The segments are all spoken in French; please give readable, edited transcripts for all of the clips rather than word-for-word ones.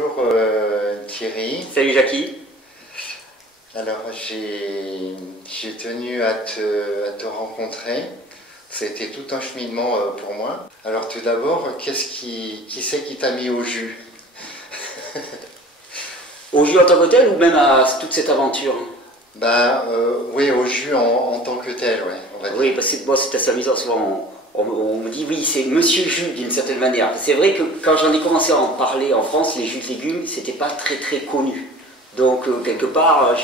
Bonjour Thierry. Salut Jackie. Alors j'ai tenu à te rencontrer. C'était tout un cheminement pour moi. Alors tout d'abord, qui c'est qui t'a mis au jus? Au jus en tant que tel ou même à toute cette aventure? Oui, au jus en tant que tel, ouais, on va dire. Oui, parce que bon, c'est assez amusant, souvent on me dit oui, c'est Monsieur Jus d'une certaine manière. C'est vrai que quand j'en ai commencé à en parler en France, les jus de légumes, c'était pas très connu. Donc quelque part,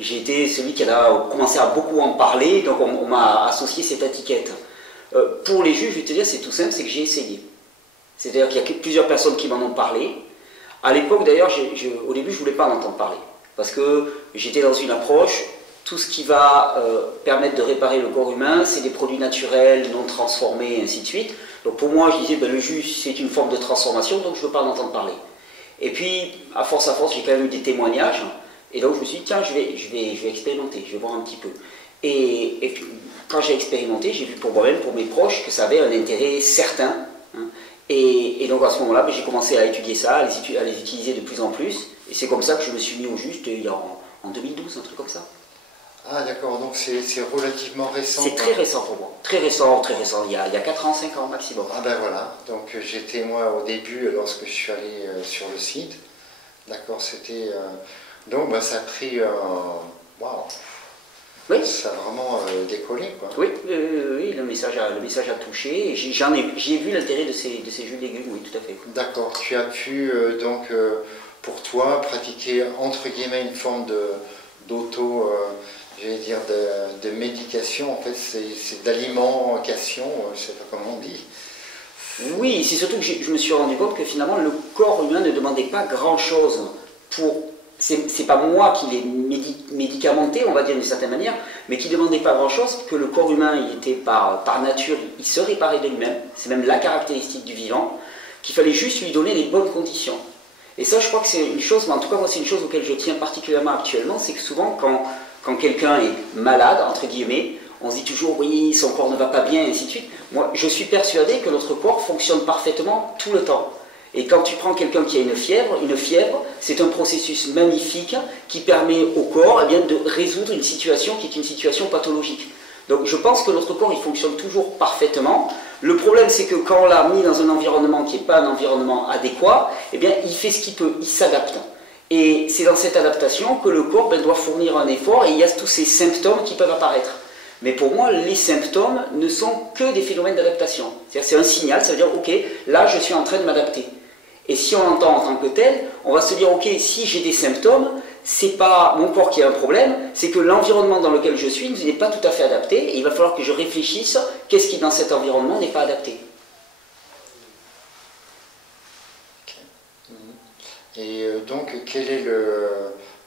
j'ai été celui qui a commencé à beaucoup en parler, donc on m'a associé cette étiquette. Pour les jus, je vais te dire, c'est tout simple, c'est que j'ai essayé. C'est-à-dire qu'il y a plusieurs personnes qui m'en ont parlé. À l'époque d'ailleurs, au début, je ne voulais pas en entendre parler. Parce que j'étais dans une approche, tout ce qui va permettre de réparer le corps humain, c'est des produits naturels, non transformés, et ainsi de suite. Donc pour moi, je disais, le jus, c'est une forme de transformation, donc je ne veux pas en entendre parler. Et puis, à force, j'ai quand même eu des témoignages. Et donc je me suis dit, tiens, je vais expérimenter, je vais voir un petit peu. Et puis, quand j'ai expérimenté, j'ai vu pour moi-même, pour mes proches, que ça avait un intérêt certain. Hein. Et donc à ce moment-là, j'ai commencé à étudier ça, à les utiliser de plus en plus. Et c'est comme ça que je me suis mis au juste en 2012, un truc comme ça. Ah d'accord, donc c'est relativement récent. C'est très récent pour moi, très récent, il y a 4 ans, 5 ans maximum. Ah ben voilà, donc j'étais moi au début lorsque je suis allé sur le site. D'accord, c'était... donc ça a pris... Waouh. Oui. Ça a vraiment décollé, quoi. Oui, le message a touché, et j'ai vu l'intérêt de ces jus de légumes, oui, tout à fait. D'accord, tu as pu donc, pour toi, pratiquer entre guillemets une forme d'auto, j'allais dire de médication, en fait, c'est d'alimentation, je ne sais pas comment on dit. Oui, c'est surtout que je me suis rendu compte que finalement le corps humain ne demandait pas grand-chose pour... C'est pas moi qui l'ai médicamenté, on va dire d'une certaine manière, mais qui ne demandait pas grand-chose, que le corps humain, il était par nature, il se réparait de lui-même, c'est même la caractéristique du vivant, qu'il fallait juste lui donner les bonnes conditions. Et ça, je crois que c'est une chose, mais en tout cas, moi, c'est une chose auquel je tiens particulièrement actuellement, c'est que souvent, quand quelqu'un est malade, entre guillemets, on se dit toujours, oui, son corps ne va pas bien, et ainsi de suite. Moi, je suis persuadé que notre corps fonctionne parfaitement tout le temps. Et quand tu prends quelqu'un qui a une fièvre, c'est un processus magnifique qui permet au corps de résoudre une situation qui est une situation pathologique. Donc je pense que notre corps, il fonctionne toujours parfaitement. Le problème, c'est que quand on l'a mis dans un environnement qui n'est pas un environnement adéquat, il fait ce qu'il peut, il s'adapte. Et c'est dans cette adaptation que le corps doit fournir un effort, et il y a tous ces symptômes qui peuvent apparaître. Mais pour moi, les symptômes ne sont que des phénomènes d'adaptation. C'est un signal, ça veut dire, ok, là je suis en train de m'adapter. Et si on l'entend en tant que tel, on va se dire, ok, si j'ai des symptômes, c'est pas mon corps qui a un problème, c'est que l'environnement dans lequel je suis n'est pas tout à fait adapté, et il va falloir que je réfléchisse, qu'est-ce qui dans cet environnement n'est pas adapté. Okay. Et donc, quel est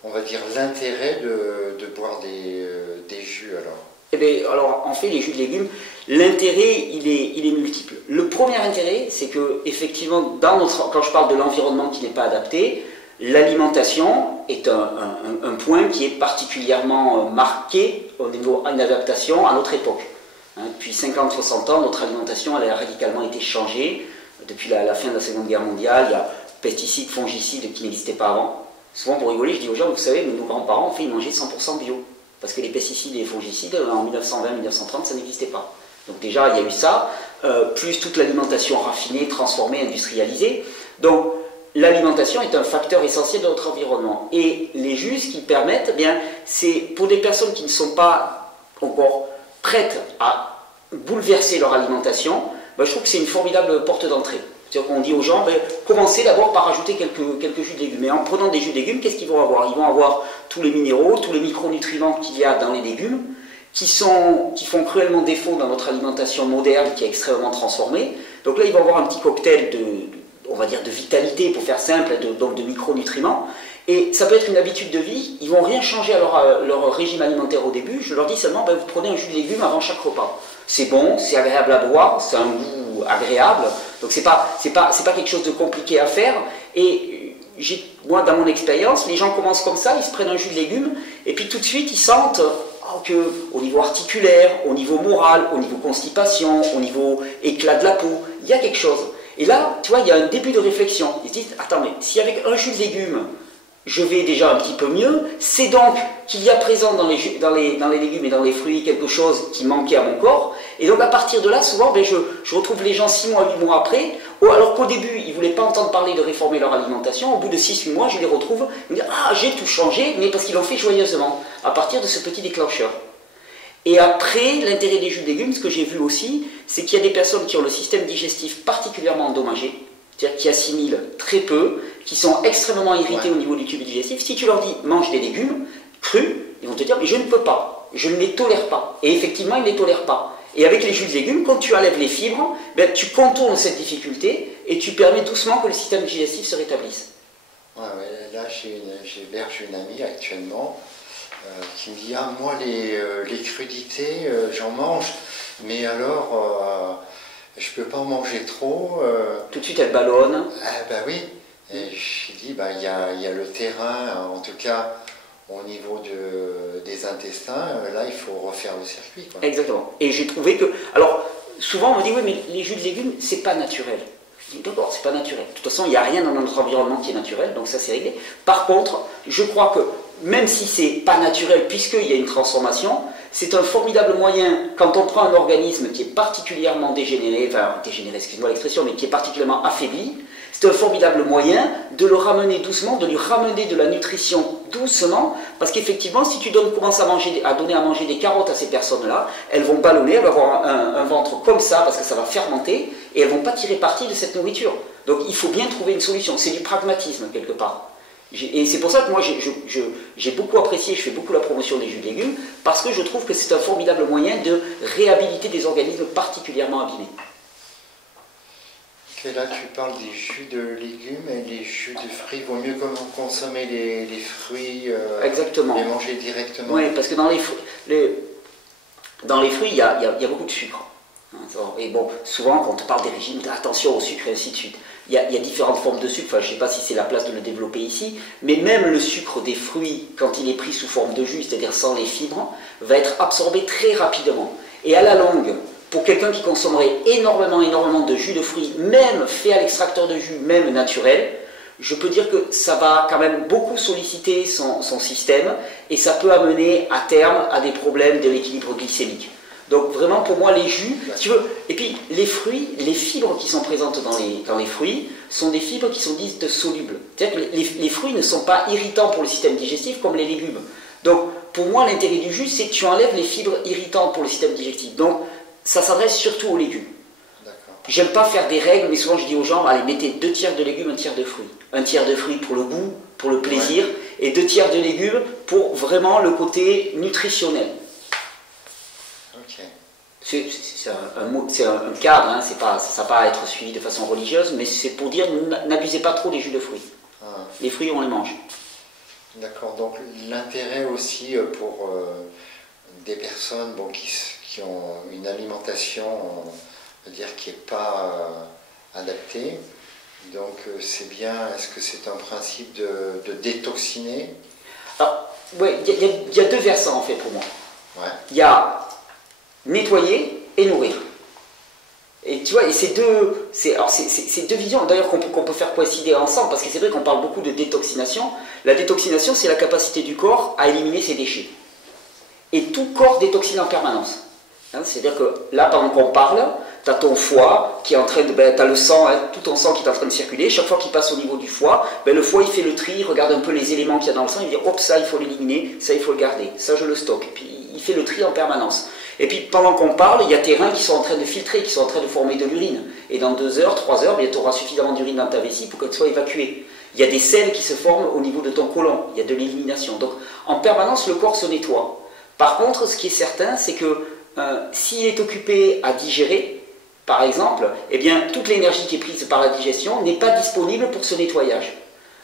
on va dire, l'intérêt de boire des jus alors? Eh bien, alors, en fait, les jus de légumes, l'intérêt, il est multiple. Le premier intérêt, c'est que, effectivement, quand je parle de l'environnement qui n'est pas adapté, l'alimentation est un point qui est particulièrement marqué au niveau d'une adaptation à notre époque. Depuis 50-60 ans, notre alimentation elle a radicalement été changée. Depuis la fin de la Seconde Guerre mondiale, il y a pesticides, fongicides qui n'existaient pas avant. Souvent, pour rigoler, je dis aux gens, vous savez, nos grands-parents, ils mangeaient 100% bio. Parce que les pesticides et les fongicides, en 1920-1930, ça n'existait pas. Donc déjà, il y a eu ça, plus toute l'alimentation raffinée, transformée, industrialisée. Donc l'alimentation est un facteur essentiel de notre environnement. Et les jus, ce qu'ils permettent, c'est pour des personnes qui ne sont pas encore prêtes à bouleverser leur alimentation, je trouve que c'est une formidable porte d'entrée. C'est-à-dire qu'on dit aux gens, commencez d'abord par ajouter quelques jus de légumes. Et en prenant des jus de légumes, qu'est-ce qu'ils vont avoir? Ils vont avoir tous les minéraux, tous les micronutriments qu'il y a dans les légumes, qui font cruellement défaut dans notre alimentation moderne, qui est extrêmement transformée. Donc là, ils vont avoir un petit cocktail on va dire de vitalité, pour faire simple, donc de micronutriments. Et ça peut être une habitude de vie. Ils ne vont rien changer à leur régime alimentaire au début. Je leur dis seulement, vous prenez un jus de légumes avant chaque repas. C'est bon, c'est agréable à boire, c'est un goût agréable. Donc c'est pas quelque chose de compliqué à faire. Et moi, dans mon expérience, les gens commencent comme ça, ils se prennent un jus de légumes, et puis tout de suite, ils sentent qu'au niveau articulaire, au niveau moral, au niveau constipation, au niveau éclat de la peau, il y a quelque chose. Et là, tu vois, il y a un début de réflexion. Ils se disent, attends, mais si avec un jus de légumes, je vais déjà un petit peu mieux, c'est donc qu'il y a présent dans les légumes et dans les fruits quelque chose qui manquait à mon corps. Et donc à partir de là, souvent, ben, je retrouve les gens 6 mois, 8 mois après, alors qu'au début, ils ne voulaient pas entendre parler de réformer leur alimentation. Au bout de 6-8 mois, je les retrouve, ils me disent, ah, j'ai tout changé, mais parce qu'ils l'ont fait joyeusement, à partir de ce petit déclencheur. Et après, l'intérêt des jus de légumes, ce que j'ai vu aussi, c'est qu'il y a des personnes qui ont le système digestif particulièrement endommagé, c'est-à-dire qui assimilent très peu, qui sont extrêmement irrités au niveau du tube digestif. Si tu leur dis mange des légumes crus, ils vont te dire mais je ne peux pas, je ne les tolère pas. Et effectivement, ils ne les tolèrent pas. Et avec les jus de légumes, quand tu enlèves les fibres, ben, tu contournes cette difficulté et tu permets doucement que le système digestif se rétablisse. Ouais, là, j'héberge une amie actuellement qui me dit ah, moi, les crudités, j'en mange, mais alors. Je peux pas en manger trop. Tout de suite, elle ballonne. Ah bah oui. Et j'ai dit, bah, il y a le terrain, en tout cas au niveau des intestins, là il faut refaire le circuit, quoi. Exactement. Et j'ai trouvé que... Alors, souvent on me dit, oui, mais les jus de légumes, c'est pas naturel. Je dis, d'accord, c'est pas naturel. De toute façon, il n'y a rien dans notre environnement qui est naturel, donc ça c'est réglé. Par contre, je crois que même si c'est pas naturel, puisqu'il y a une transformation, c'est un formidable moyen, quand on prend un organisme qui est particulièrement dégénéré, excuse-moi l'expression, mais qui est particulièrement affaibli, c'est un formidable moyen de le ramener doucement, de lui ramener de la nutrition doucement, parce qu'effectivement, si tu commences à donner à manger des carottes à ces personnes-là, elles vont ballonner, elles vont avoir un ventre comme ça, parce que ça va fermenter, et elles ne vont pas tirer parti de cette nourriture. Donc il faut bien trouver une solution, c'est du pragmatisme quelque part. Et c'est pour ça que moi j'ai beaucoup apprécié, je fais beaucoup la promotion des jus de légumes, parce que je trouve que c'est un formidable moyen de réhabiliter des organismes particulièrement abîmés. Et là tu parles des jus de légumes et les jus de fruits, vaut mieux consommer les fruits, exactement. Les manger directement. Oui, parce que dans les fruits, il y a beaucoup de sucre. Et bon, souvent quand on parle des régimes, attention au sucre et ainsi de suite. Il y a différentes formes de sucre, enfin, je ne sais pas si c'est la place de le développer ici, mais même le sucre des fruits, quand il est pris sous forme de jus, c'est-à-dire sans les fibres, va être absorbé très rapidement. Et à la longue, pour quelqu'un qui consommerait énormément de jus de fruits, même fait à l'extracteur de jus, même naturel, je peux dire que ça va quand même beaucoup solliciter son système, et ça peut amener à terme à des problèmes de l'équilibre glycémique. Donc vraiment pour moi les jus, si tu veux, et puis les fruits, les fibres qui sont présentes dans les fruits sont des fibres qui sont dites solubles. C'est-à-dire que les fruits ne sont pas irritants pour le système digestif comme les légumes. Donc pour moi l'intérêt du jus c'est que tu enlèves les fibres irritantes pour le système digestif. Donc ça s'adresse surtout aux légumes. J'aime pas faire des règles, mais souvent je dis aux gens, allez mettez 2 tiers de légumes, 1 tiers de fruits. 1 tiers de fruits pour le goût, pour le plaisir, et 2 tiers de légumes pour vraiment le côté nutritionnel. C'est un cadre, hein, ça n'a pas à être suivi de façon religieuse, mais c'est pour dire n'abusez pas trop des jus de fruits. Les fruits, on les mange. D'accord, donc l'intérêt aussi pour des personnes qui ont une alimentation, on va dire, qui n'est pas adaptée, donc c'est bien, est-ce que c'est un principe de détoxiner? Alors, oui, il y a 2 versants en fait pour moi. Il y a nettoyer et nourrir. Et tu vois, et c'est deux visions d'ailleurs qu'on peut faire coïncider ensemble, parce que c'est vrai qu'on parle beaucoup de détoxination. La détoxination, c'est la capacité du corps à éliminer ses déchets. Et tout corps détoxine en permanence. Hein, c'est-à-dire que là, pendant qu'on parle, tu as ton foie qui est en train de... tu as le sang, hein, tout ton sang qui est en train de circuler. Chaque fois qu'il passe au niveau du foie, le foie il fait le tri, il regarde un peu les éléments qu'il y a dans le sang, il dit hop, ça il faut l'éliminer, ça il faut le garder, ça je le stocke. Et puis il fait le tri en permanence. Et puis pendant qu'on parle, il y a tes reins qui sont en train de filtrer, qui sont en train de former de l'urine. Et dans 2 heures, 3 heures, tu auras suffisamment d'urine dans ta vessie pour qu'elle soit évacuée. Il y a des selles qui se forment au niveau de ton côlon, il y a de l'élimination. Donc en permanence, le corps se nettoie. Par contre, ce qui est certain, c'est que s'il est occupé à digérer, par exemple, eh bien, toute l'énergie qui est prise par la digestion n'est pas disponible pour ce nettoyage.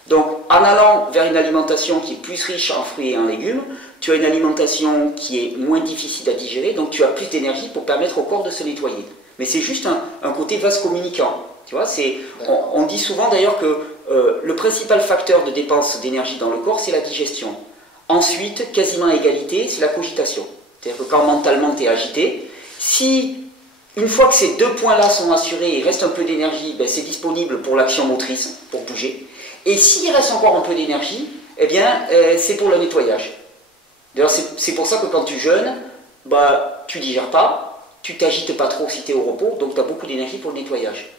Donc, en allant vers une alimentation qui est plus riche en fruits et en légumes, tu as une alimentation qui est moins difficile à digérer, donc tu as plus d'énergie pour permettre au corps de se nettoyer. Mais c'est juste un côté vase communicant. Tu vois, on dit souvent d'ailleurs que le principal facteur de dépense d'énergie dans le corps, c'est la digestion. Ensuite, quasiment à égalité, c'est la cogitation. C'est-à-dire que quand mentalement tu es agité, si Une fois que ces deux points-là sont assurés, il reste un peu d'énergie, ben, c'est disponible pour l'action motrice, pour bouger. Et s'il reste encore un peu d'énergie, eh bien, c'est pour le nettoyage. D'ailleurs, c'est pour ça que quand tu jeûnes, bah, tu digères pas, tu t'agites pas trop si tu es au repos, donc tu as beaucoup d'énergie pour le nettoyage.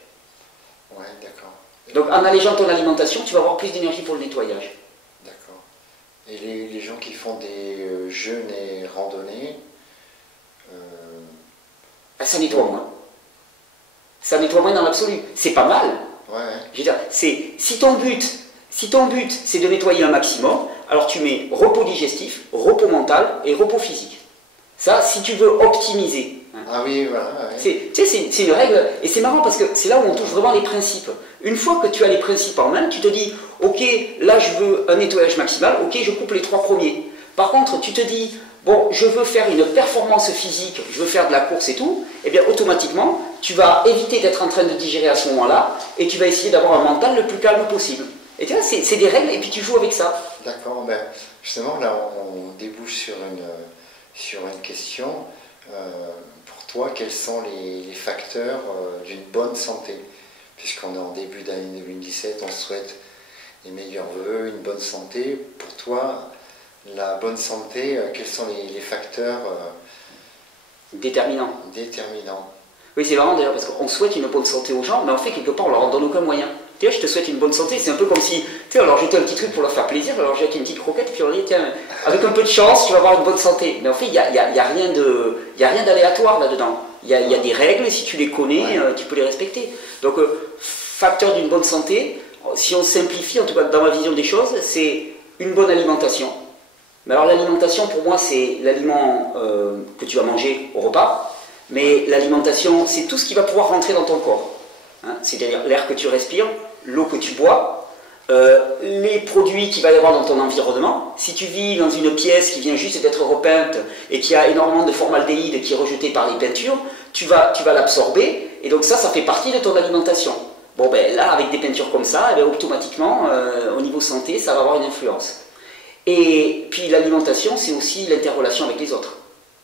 Ouais, d'accord. Donc en allégeant ton alimentation, tu vas avoir plus d'énergie pour le nettoyage. D'accord. Et les gens qui font des jeûnes et randonnées, Ça nettoie moins. Ça nettoie moins dans l'absolu. C'est pas mal. ouais. Je veux dire, si ton but c'est de nettoyer un maximum, alors tu mets repos digestif, repos mental et repos physique. Ça, si tu veux optimiser. Ah oui, voilà. Ouais. C'est une règle, et c'est marrant parce que c'est là où on touche vraiment les principes. Une fois que tu as les principes en main, tu te dis, ok, là je veux un nettoyage maximal, ok, je coupe les 3 premiers. Par contre, tu te dis, bon, je veux faire une performance physique, je veux faire de la course et tout, et bien automatiquement, tu vas éviter d'être en train de digérer à ce moment-là, et tu vas essayer d'avoir un mental le plus calme possible. Et tu vois, c'est des règles, et puis tu joues avec ça. D'accord, ben, justement, là, on débouche sur une question. Pour toi, quels sont les facteurs d'une bonne santé? Puisqu'on est en début d'année 2017, on souhaite les meilleurs vœux, une bonne santé. Pour toi, la bonne santé, quels sont les facteurs Déterminant. déterminants? Oui, c'est marrant d'ailleurs, parce qu'on souhaite une bonne santé aux gens, mais en fait, quelque part, on leur en donne aucun moyen. Tu vois, je te souhaite une bonne santé, c'est un peu comme si, tu sais, alors j'étais un petit truc pour leur faire plaisir, alors j'ai une petite croquette, puis on dit, tiens, avec un peu de chance, tu vas avoir une bonne santé. Mais en fait, il n'y a rien d'aléatoire là-dedans. Il y a des règles, et si tu les connais, tu peux les respecter. Donc, facteur d'une bonne santé, si on simplifie, en tout cas dans ma vision des choses, c'est une bonne alimentation. Mais alors l'alimentation, pour moi, c'est l'aliment que tu vas manger au repas, mais l'alimentation, c'est tout ce qui va pouvoir rentrer dans ton corps. Hein, c'est-à-dire l'air que tu respires, l'eau que tu bois, les produits qu'il va y avoir dans ton environnement. Si tu vis dans une pièce qui vient juste d'être repeinte et qui a énormément de formaldéhyde qui est rejeté par les peintures, tu vas l'absorber, et donc ça fait partie de ton alimentation. Bon ben là, avec des peintures comme ça, eh bien, automatiquement, au niveau santé, ça va avoir une influence. Et puis l'alimentation, c'est aussi l'interrelation avec les autres.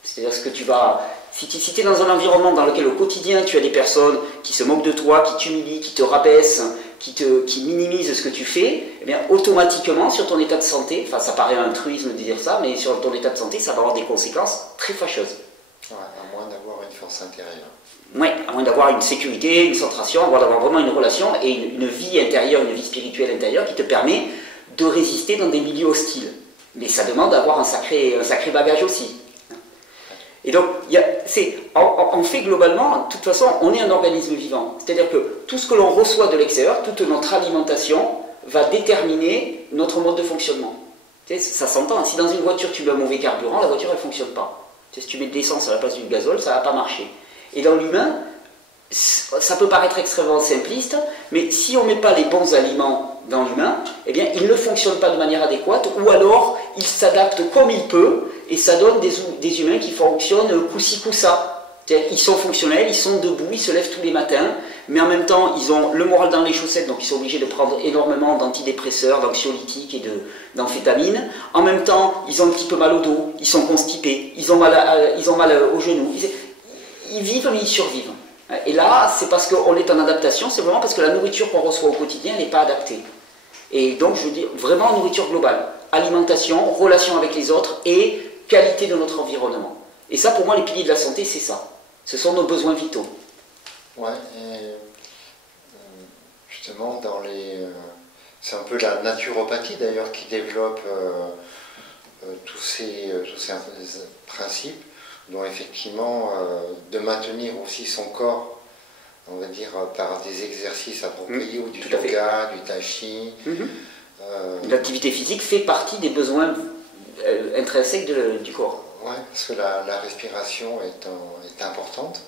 C'est-à-dire ce que tu vas... Si tu es dans un environnement dans lequel au quotidien tu as des personnes qui se moquent de toi, qui t'humilient, qui te rabaissent, qui minimisent ce que tu fais, eh bien automatiquement sur ton état de santé, enfin ça paraît un truisme de dire ça, mais sur ton état de santé, ça va avoir des conséquences très fâcheuses. Ouais, à moins d'avoir une force intérieure. Oui, à moins d'avoir une sécurité, une centration, à moins d'avoir vraiment une relation et une vie intérieure, une vie spirituelle intérieure qui te permet de résister dans des milieux hostiles. Mais ça demande d'avoir un sacré bagage aussi. Et donc, en fait, globalement, de toute façon, on est un organisme vivant. C'est-à-dire que tout ce que l'on reçoit de l'extérieur, toute notre alimentation, va déterminer notre mode de fonctionnement. Tu sais, ça s'entend. Si dans une voiture, tu mets un mauvais carburant, la voiture, elle ne fonctionne pas. Tu sais, si tu mets de l'essence à la place du gazole, ça ne va pas marcher. Et dans l'humain, ça peut paraître extrêmement simpliste, mais si on ne met pas les bons aliments dans l'humain, eh bien, il ne fonctionne pas de manière adéquate, ou alors il s'adapte comme il peut, et ça donne des humains qui fonctionnent coup-ci, coup-ça. Ils sont fonctionnels, ils sont debout, ils se lèvent tous les matins, mais en même temps, ils ont le moral dans les chaussettes, donc ils sont obligés de prendre énormément d'antidépresseurs, d'anxiolytiques et d'amphétamines. En même temps, ils ont un petit peu mal au dos, ils sont constipés, ils ont mal aux genoux. Ils vivent, mais ils survivent. Et là, c'est parce qu'on est en adaptation, c'est vraiment parce que la nourriture qu'on reçoit au quotidien n'est pas adaptée. Et donc, je veux dire, vraiment nourriture globale. Alimentation, relation avec les autres et qualité de notre environnement. Et ça, pour moi, les piliers de la santé, c'est ça. Ce sont nos besoins vitaux. Ouais, et justement, c'est un peu la naturopathie d'ailleurs qui développe tous ces principes, dont effectivement de maintenir aussi son corps, on va dire, par des exercices appropriés, ou du yoga, du tai chi. L'activité physique fait partie des besoins intrinsèques du corps. Oui, parce que la respiration est importante.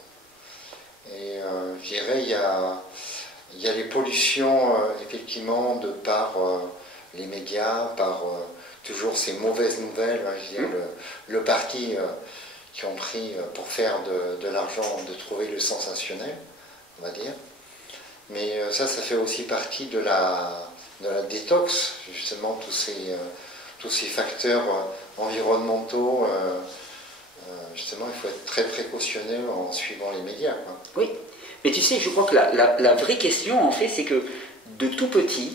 Et je dirais, il y a les pollutions, effectivement, de par les médias, par toujours ces mauvaises nouvelles, je dirais, le parti qui ont pris pour faire de l'argent, de trouver le sensationnel, on va dire. Mais ça fait aussi partie de la détox, justement, tous ces facteurs environnementaux justement, il faut être très précautionneux en suivant les médias, quoi. Oui, mais tu sais, je crois que la vraie question, en fait, c'est que de tout petit,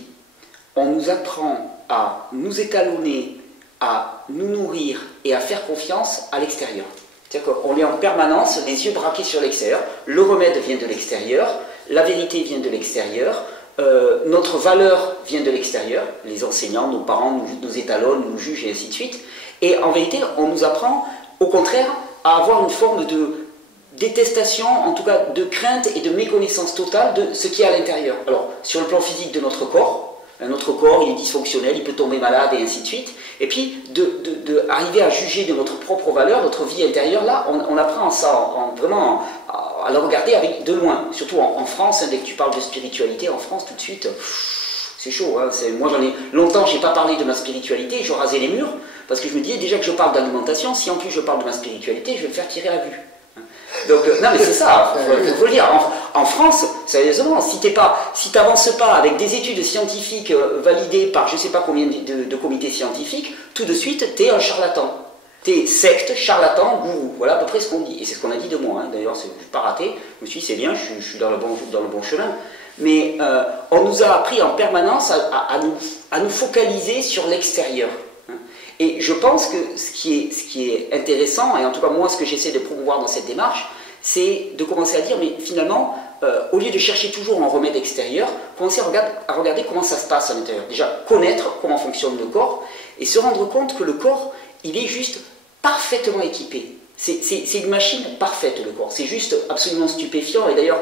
on nous apprend à nous étalonner, à nous nourrir et à faire confiance à l'extérieur. C'est-à-dire qu'on est en permanence, les yeux braqués sur l'extérieur, le remède vient de l'extérieur, la vérité vient de l'extérieur, notre valeur vient de l'extérieur, les enseignants, nos parents nous étalonnent, nous jugent et ainsi de suite. Et en vérité, on nous apprend, au contraire, à avoir une forme de détestation, en tout cas de crainte et de méconnaissance totale de ce qui est à l'intérieur. Alors, sur le plan physique de notre corps, il est dysfonctionnel, il peut tomber malade et ainsi de suite. Et puis, arriver à juger de notre propre valeur, notre vie intérieure, là, on apprend ça vraiment à le regarder de loin. Surtout en France, hein, dès que tu parles de spiritualité, en France, tout de suite, c'est chaud. Hein, moi, longtemps, je n'ai pas parlé de ma spiritualité, je rasais les murs, parce que je me disais, déjà que je parle d'alimentation, si en plus je parle de ma spiritualité, je vais me faire tirer à vue. Donc, non mais c'est ça, il faut le dire. En France, sérieusement, si tu n'avances pas avec des études scientifiques validées par je ne sais pas combien de comités scientifiques, tout de suite, tu es un charlatan. Tu es secte, charlatan, gourou. Voilà à peu près ce qu'on dit. Et c'est ce qu'on a dit de moi. Hein. D'ailleurs, je ne suis pas raté. Je me suis dit, c'est bien, je suis dans le bon chemin. Mais on nous a appris en permanence à nous focaliser sur l'extérieur. Et je pense que ce qui est intéressant, et en tout cas moi ce que j'essaie de promouvoir dans cette démarche, c'est de commencer à dire, mais finalement, au lieu de chercher toujours un remède extérieur, commencer à regarder comment ça se passe à l'intérieur. Déjà, connaître comment fonctionne le corps, et se rendre compte que le corps, il est juste parfaitement équipé. C'est une machine parfaite, le corps. C'est juste absolument stupéfiant, et d'ailleurs,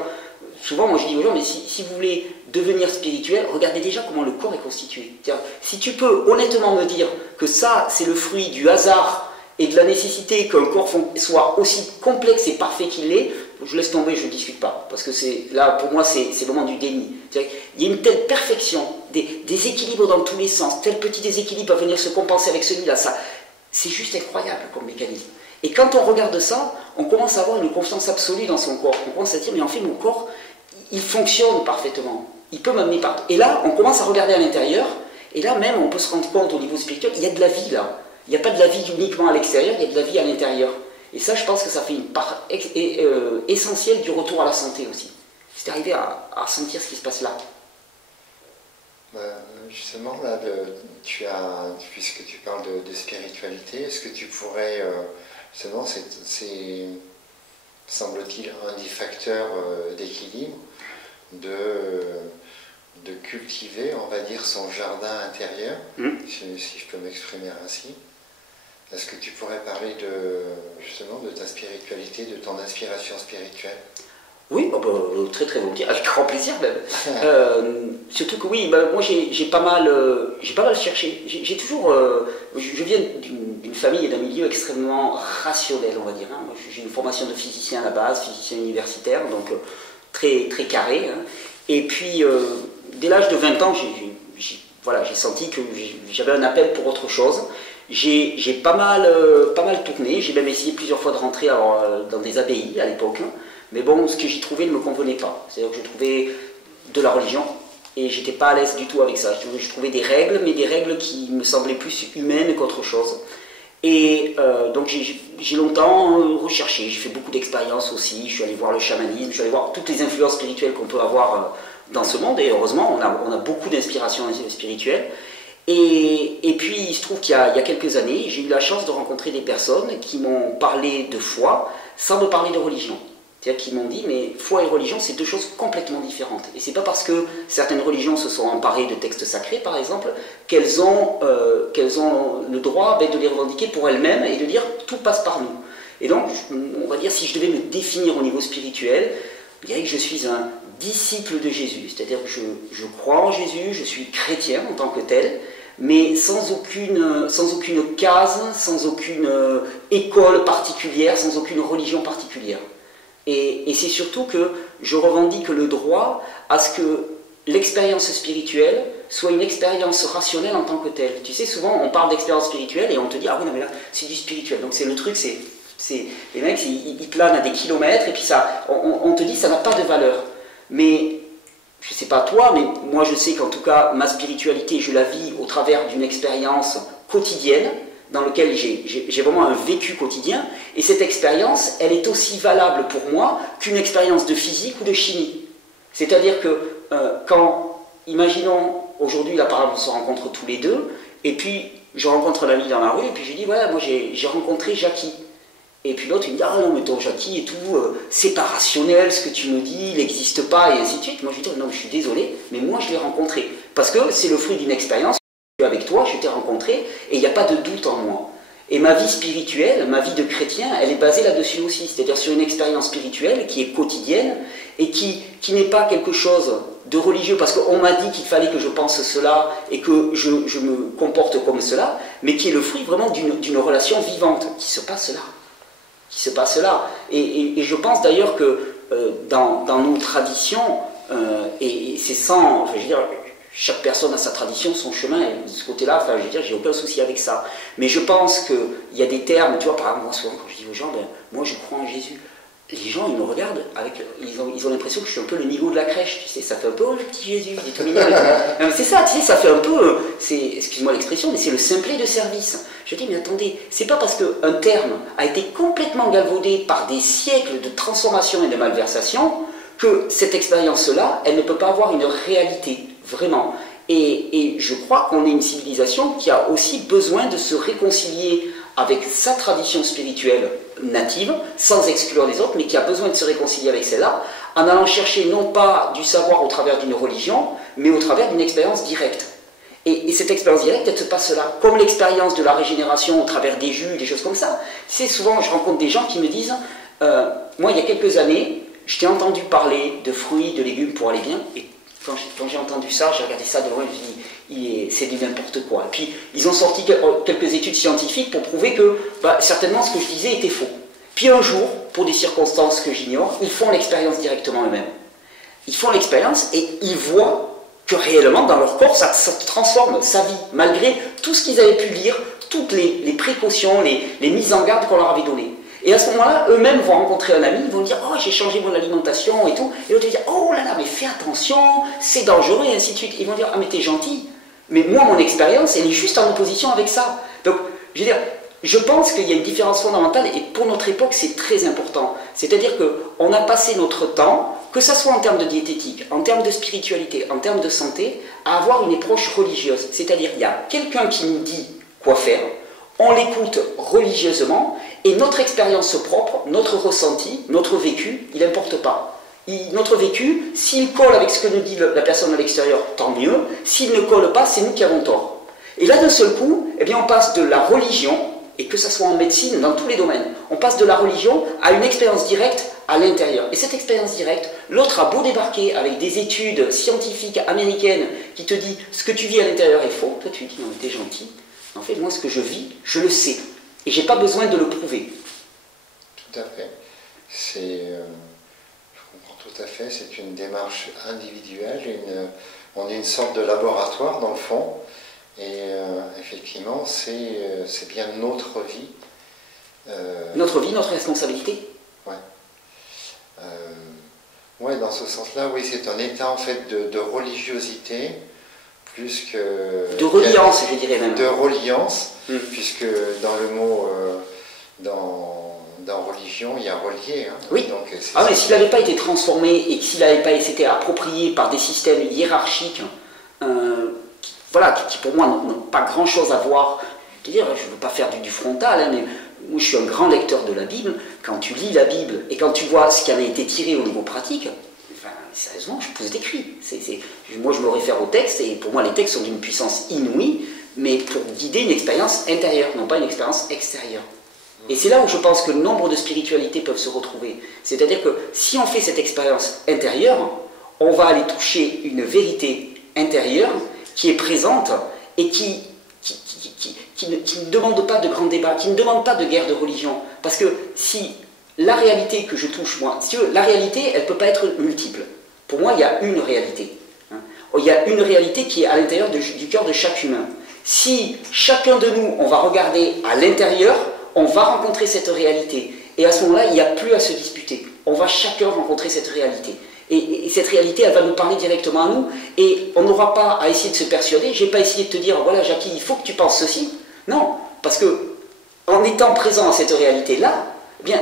souvent, moi je dis aux gens, mais si vous voulez devenir spirituel, regardez déjà comment le corps est constitué. Si tu peux honnêtement me dire que ça, c'est le fruit du hasard et de la nécessité qu'un corps soit aussi complexe et parfait qu'il est, je laisse tomber, je ne discute pas. Parce que là, pour moi, c'est vraiment du déni. Il y a une telle perfection, des équilibres dans tous les sens, tel petit déséquilibre va venir se compenser avec celui-là. C'est juste incroyable comme mécanisme. Et quand on regarde ça, on commence à avoir une confiance absolue dans son corps. On commence à dire, mais en fait, mon corps, il fonctionne parfaitement. Il peut m'amener partout. Et là, on commence à regarder à l'intérieur, et là même, on peut se rendre compte au niveau spirituel, il y a de la vie là. Il n'y a pas de la vie uniquement à l'extérieur, il y a de la vie à l'intérieur. Et ça, je pense que ça fait une part essentielle du retour à la santé aussi. C'est d'arriver à sentir ce qui se passe là. Justement, là, puisque tu parles de spiritualité, est-ce que tu pourrais, justement, c'est semble-t-il un des facteurs d'équilibre, de cultiver, on va dire, son jardin intérieur, si je peux m'exprimer ainsi. Est-ce que tu pourrais parler justement de ta spiritualité, de ton inspiration spirituelle? Oui, très très volontiers, avec grand plaisir même. Surtout que oui, moi j'ai pas mal cherché. J'ai toujours, je viens d'une famille et d'un milieu extrêmement rationnel, on va dire. Hein. Moi, j'ai une formation de physicien à la base, physicien universitaire, donc très très carré. Hein. Et puis dès l'âge de 20 ans, j'ai senti que j'avais un appel pour autre chose. J'ai pas mal tourné. J'ai même essayé plusieurs fois de rentrer dans des abbayes à l'époque. Hein. Mais bon, ce que j'y trouvais ne me convenait pas. C'est-à-dire que je trouvais de la religion et j'étais pas à l'aise du tout avec ça. Je trouvais des règles, mais des règles qui me semblaient plus humaines qu'autre chose. Et donc j'ai longtemps recherché, j'ai fait beaucoup d'expériences aussi, je suis allé voir le chamanisme, je suis allé voir toutes les influences spirituelles qu'on peut avoir dans ce monde, et heureusement on a beaucoup d'inspiration spirituelle. Et puis il se trouve qu'il y a quelques années, j'ai eu la chance de rencontrer des personnes qui m'ont parlé de foi sans me parler de religion. C'est-à-dire qu'ils m'ont dit, mais foi et religion, c'est deux choses complètement différentes. Et c'est pas parce que certaines religions se sont emparées de textes sacrés, par exemple, qu'elles ont le droit de les revendiquer pour elles-mêmes et de dire tout passe par nous. Et donc, on va dire, si je devais me définir au niveau spirituel, je dirais que je suis un disciple de Jésus. C'est-à-dire que je crois en Jésus, je suis chrétien en tant que tel, mais sans aucune case, sans aucune école particulière, sans aucune religion particulière. Et c'est surtout que je revendique le droit à ce que l'expérience spirituelle soit une expérience rationnelle en tant que telle. Tu sais, souvent on parle d'expérience spirituelle et on te dit, ah oui, non mais là, c'est du spirituel. Donc c'est le truc, les mecs, ils planent à des kilomètres et puis on te dit, ça n'a pas de valeur. Mais, je ne sais pas toi, mais moi je sais qu'en tout cas, ma spiritualité, je la vis au travers d'une expérience quotidienne, dans lequel j'ai vraiment un vécu quotidien, et cette expérience, elle est aussi valable pour moi qu'une expérience de physique ou de chimie. C'est-à-dire que imaginons, aujourd'hui, là par exemple, on se rencontre tous les deux, et puis je rencontre un ami dans la rue, et puis je dis, voilà, moi j'ai rencontré Jackie. Et puis l'autre, il me dit, ah non, mais ton Jackie et tout, c'est pas rationnel ce que tu me dis, il n'existe pas, et ainsi de suite. Moi je lui dis, non, je suis désolé, mais moi je l'ai rencontré. Parce que c'est le fruit d'une expérience. Avec toi, je t'ai rencontré, et il n'y a pas de doute en moi. Et ma vie spirituelle, ma vie de chrétien, elle est basée là-dessus aussi, c'est-à-dire sur une expérience spirituelle qui est quotidienne, et qui n'est pas quelque chose de religieux, parce qu'on m'a dit qu'il fallait que je pense cela, et que je me comporte comme cela, mais qui est le fruit vraiment d'une relation vivante, qui se passe là. Qui se passe là. Et je pense d'ailleurs que dans nos traditions, et c'est sans, enfin, je veux dire, chaque personne a sa tradition, son chemin, et de ce côté-là, enfin, je veux dire, j'ai aucun souci avec ça. Mais je pense qu'il y a des termes, tu vois, par exemple, moi, souvent, quand je dis aux gens, ben, moi, je crois en Jésus, les gens, ils me regardent, ils ont l'impression que je suis un peu le niveau de la crèche, tu sais, ça fait un peu, oh, le petit Jésus, il est tout mignon. Non, mais c'est ça, tu sais, ça fait un peu, excuse-moi l'expression, mais c'est le simplet de service. Je dis, mais attendez, c'est pas parce qu'un terme a été complètement galvaudé par des siècles de transformation et de malversation que cette expérience-là, elle ne peut pas avoir une réalité. Vraiment. Et je crois qu'on est une civilisation qui a aussi besoin de se réconcilier avec sa tradition spirituelle native, sans exclure les autres, mais qui a besoin de se réconcilier avec celle-là, en allant chercher non pas du savoir au travers d'une religion, mais au travers d'une expérience directe. Et cette expérience directe, elle se passe là, comme l'expérience de la régénération au travers des jus, des choses comme ça. Tu sais, souvent, je rencontre des gens qui me disent, moi, il y a quelques années, je t'ai entendu parler de fruits, de légumes pour aller bien, et quand j'ai entendu ça, j'ai regardé ça de loin, je me suis dit, c'est du n'importe quoi. Et puis, ils ont sorti quelques études scientifiques pour prouver que, certainement, ce que je disais était faux. Puis un jour, pour des circonstances que j'ignore, ils font l'expérience directement eux-mêmes. Ils font l'expérience et ils voient que réellement, dans leur corps, ça transforme sa vie, malgré tout ce qu'ils avaient pu lire, toutes les précautions, les mises en garde qu'on leur avait données. Et à ce moment-là, eux-mêmes vont rencontrer un ami, ils vont dire « Oh, j'ai changé mon alimentation et tout ». Et l'autre va dire « Oh là là, mais fais attention, c'est dangereux » et ainsi de suite. Ils vont dire « Ah mais t'es gentil ». Mais moi, mon expérience, elle est juste en opposition avec ça. Donc, je veux dire, je pense qu'il y a une différence fondamentale et pour notre époque, c'est très important. C'est-à-dire qu'on a passé notre temps, que ce soit en termes de diététique, en termes de spiritualité, en termes de santé, à avoir une approche religieuse. C'est-à-dire qu'il y a quelqu'un qui nous dit quoi faire, on l'écoute religieusement, et notre expérience propre, notre ressenti, notre vécu, il n'importe pas. Notre vécu, s'il colle avec ce que nous dit la personne à l'extérieur, tant mieux. S'il ne colle pas, c'est nous qui avons tort. Et là, d'un seul coup, eh bien, on passe de la religion, et que ce soit en médecine, dans tous les domaines, on passe de la religion à une expérience directe à l'intérieur. Et cette expérience directe, l'autre a beau débarquer avec des études scientifiques américaines qui te disent ce que tu vis à l'intérieur est faux. Toi, tu dis, non, mais t'es gentil. En fait, moi, ce que je vis, je le sais. Et je n'ai pas besoin de le prouver. Tout à fait. Je comprends tout à fait. C'est une démarche individuelle. On est une sorte de laboratoire, dans le fond. Et effectivement, c'est bien notre vie. Notre vie, notre responsabilité. Oui. Ouais, dans ce sens-là, oui, c'est un état, en fait, de religiosité. Plus que... De reliance, je dirais même. De reliance, puisque dans le mot, dans religion, il y a relié. Hein. Oui. Donc, mais s'il n'avait pas été transformé et que s'il n'avait pas été approprié par des systèmes hiérarchiques, qui pour moi n'ont pas grand-chose à voir, je ne veux pas faire du frontal, hein, mais moi je suis un grand lecteur de la Bible. Quand tu lis la Bible et quand tu vois ce qui avait été tiré au niveau pratique, sérieusement, je pose des cris. Moi, je me réfère aux textes, et pour moi, les textes sont d'une puissance inouïe, mais pour guider une expérience intérieure, non pas une expérience extérieure. Et c'est là où je pense que nombre de spiritualités peuvent se retrouver. C'est-à-dire que si on fait cette expérience intérieure, on va aller toucher une vérité intérieure qui est présente et qui ne demande pas de grand débat, qui ne demande pas de guerre de religion. Parce que si la réalité que je touche, moi, si tu veux, la réalité, elle ne peut pas être multiple. Pour moi, il y a une réalité. Il y a une réalité qui est à l'intérieur du cœur de chaque humain. Si chacun de nous, on va regarder à l'intérieur, on va rencontrer cette réalité. Et à ce moment-là, il n'y a plus à se disputer. On va chacun rencontrer cette réalité. Et cette réalité, elle va nous parler directement à nous. Et on n'aura pas à essayer de se persuader. Je n'ai pas essayé de te dire, voilà, Jackie, il faut que tu penses ceci. Non, Parce que, en étant présent à cette réalité-là, eh bien,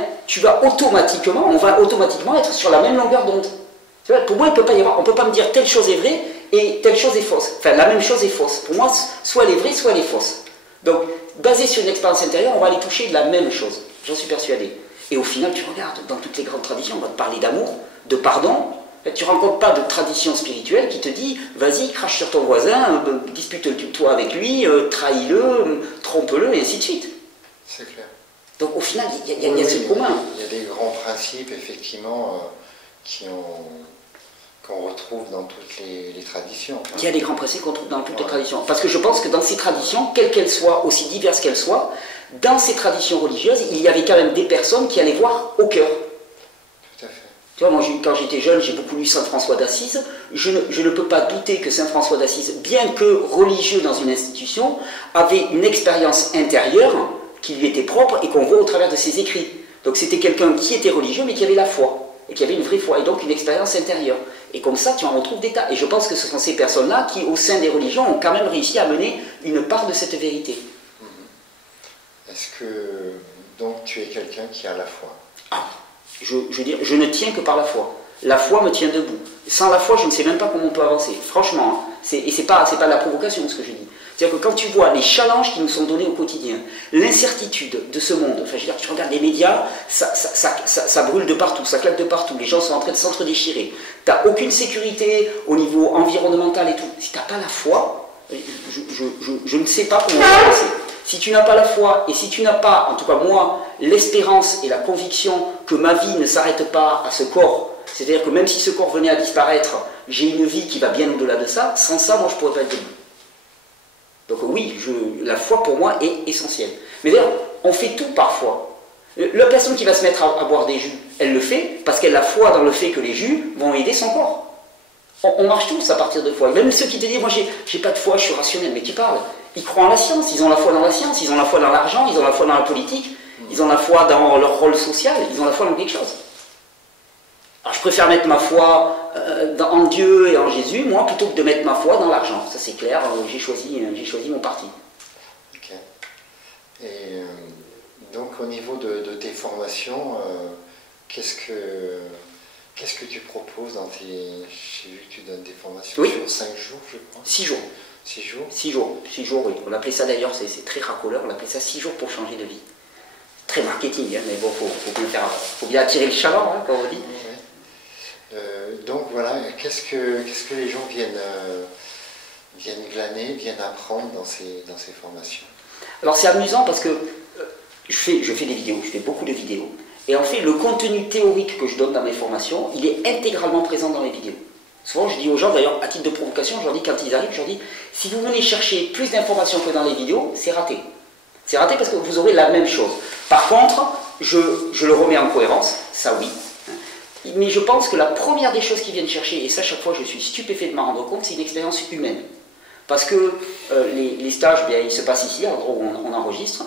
on va automatiquement être sur la même longueur d'onde. Pour moi, il peut pas y avoir, on ne peut pas me dire telle chose est vraie et telle chose est fausse. Enfin, la même chose est fausse. Pour moi, soit elle est vraie, soit elle est fausse. Donc, basé sur une expérience intérieure, on va aller toucher de la même chose. J'en suis persuadé. Et au final, tu regardes, dans toutes les grandes traditions, on va te parler d'amour, de pardon. Tu ne rencontres pas de tradition spirituelle qui te dit, vas-y, crache sur ton voisin, dispute-toi avec lui, trahis-le, trompe-le, et ainsi de suite. C'est clair. Donc, au final, il y a ce commun. Il y a des grands principes, effectivement, qu'on retrouve dans toutes les traditions. Il y a des grands principes qu'on trouve dans toutes les traditions. Parce que je pense que dans ces traditions, quelles qu'elles soient, aussi diverses qu'elles soient, dans ces traditions religieuses, il y avait quand même des personnes qui allaient voir au cœur. Tout à fait. Tu vois, moi, quand j'étais jeune, j'ai beaucoup lu Saint François d'Assise. Je ne peux pas douter que Saint François d'Assise, bien que religieux dans une institution, avait une expérience intérieure qui lui était propre et qu'on voit au travers de ses écrits. Donc c'était quelqu'un qui était religieux, mais qui avait la foi. Et qui avait une vraie foi, et donc une expérience intérieure. Et comme ça, tu en retrouves des tas. Et je pense que ce sont ces personnes-là qui, au sein des religions, ont quand même réussi à mener une part de cette vérité. Est-ce que, donc, tu es quelqu'un qui a la foi? Ah, je veux dire, je ne tiens que par la foi. La foi me tient debout. Sans la foi, je ne sais même pas comment on peut avancer. Franchement, et c'est pas de la provocation ce que je dis. C'est-à-dire que quand tu vois les challenges qui nous sont donnés au quotidien, l'incertitude de ce monde, enfin je veux dire, tu regardes les médias, ça brûle de partout, ça claque de partout, les gens sont en train de s'entre-déchirer. Tu n'as aucune sécurité au niveau environnemental et tout. Si tu n'as pas la foi, je ne sais pas comment avancer. Si tu n'as pas la foi, et si tu n'as pas, en tout cas moi, l'espérance et la conviction que ma vie ne s'arrête pas à ce corps, c'est-à-dire que même si ce corps venait à disparaître, j'ai une vie qui va bien au-delà de ça, sans ça, moi je ne pourrais pas être debout. Donc oui, la foi pour moi est essentielle. Mais d'ailleurs, on fait tout parfois. La personne qui va se mettre à boire des jus, elle le fait parce qu'elle a foi dans le fait que les jus vont aider son corps. On marche tous à partir de foi. Même ceux qui te disent, moi j'ai pas de foi, je suis rationnel, mais qui parlent? Ils croient en la science, ils ont la foi dans la science, ils ont la foi dans l'argent, ils ont la foi dans la politique, ils ont la foi dans leur rôle social, ils ont la foi dans quelque chose. Alors je préfère mettre ma foi en Dieu et en Jésus, moi, plutôt que de mettre ma foi dans l'argent. Ça c'est clair, j'ai choisi mon parti. Ok. Et donc au niveau de tes formations, qu'est-ce que tu proposes dans tes... J'ai vu que tu donnes des formations sur 5 jours, je crois. 6 jours. 6 jours 6 jours, oui. On appelait ça d'ailleurs, c'est très racoleur, on appelait ça 6 jours pour changer de vie. Très marketing, hein, mais bon, faut bien attirer le chaland, hein, comme on dit. Donc voilà, qu'est-ce que les gens viennent glaner, viennent apprendre dans ces formations? Alors c'est amusant parce que je fais des vidéos, je fais beaucoup de vidéos. Et en fait, le contenu théorique que je donne dans mes formations, il est intégralement présent dans les vidéos. Souvent, je dis aux gens, d'ailleurs, à titre de provocation, je leur dis quand ils arrivent, je leur dis, si vous venez chercher plus d'informations que dans les vidéos, c'est raté. C'est raté parce que vous aurez la même chose. Par contre, je le remets en cohérence, ça oui. Mais je pense que la première des choses qu'ils viennent chercher, et ça chaque fois je suis stupéfait de m'en rendre compte, c'est une expérience humaine. Parce que les stages, bien, ils se passent ici, en gros on enregistre.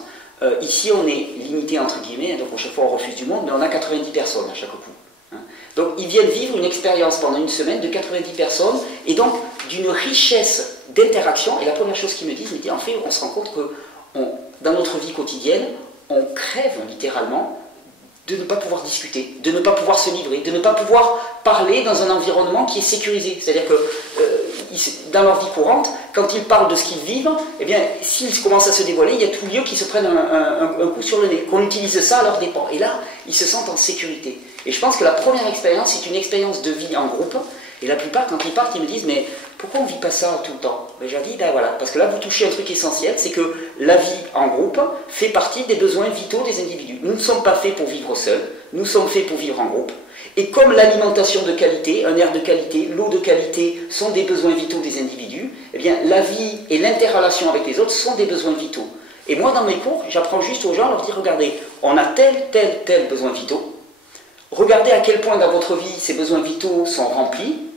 Ici on est limité entre guillemets, donc à chaque fois on refuse du monde, mais on a 90 personnes à chaque coup. Donc ils viennent vivre une expérience pendant une semaine de 90 personnes, et donc d'une richesse d'interaction. Et la première chose qu'ils me disent, en fait on se rend compte que dans notre vie quotidienne, on crève littéralement de ne pas pouvoir discuter, de ne pas pouvoir se livrer, de ne pas pouvoir parler dans un environnement qui est sécurisé. C'est-à-dire que dans leur vie courante, quand ils parlent de ce qu'ils vivent, eh bien, s'ils commencent à se dévoiler, il y a tout lieu qui se prennent un coup sur le nez, qu'on utilise ça à leur dépens. Et là, ils se sentent en sécurité. Et je pense que la première expérience, c'est une expérience de vie en groupe. Et la plupart, quand ils partent, ils me disent, mais pourquoi on ne vit pas ça tout le temps? Ben, j'ai dit, ben voilà, parce que là, vous touchez un truc essentiel, c'est que la vie en groupe fait partie des besoins vitaux des individus. Nous ne sommes pas faits pour vivre seuls, nous sommes faits pour vivre en groupe. Et comme l'alimentation de qualité, un air de qualité, l'eau de qualité sont des besoins vitaux des individus, eh bien, la vie et l'interrelation avec les autres sont des besoins vitaux. Et moi, dans mes cours, j'apprends juste aux gens à leur dire, regardez, on a tel besoin vitaux. Regardez à quel point dans votre vie ces besoins vitaux sont remplis.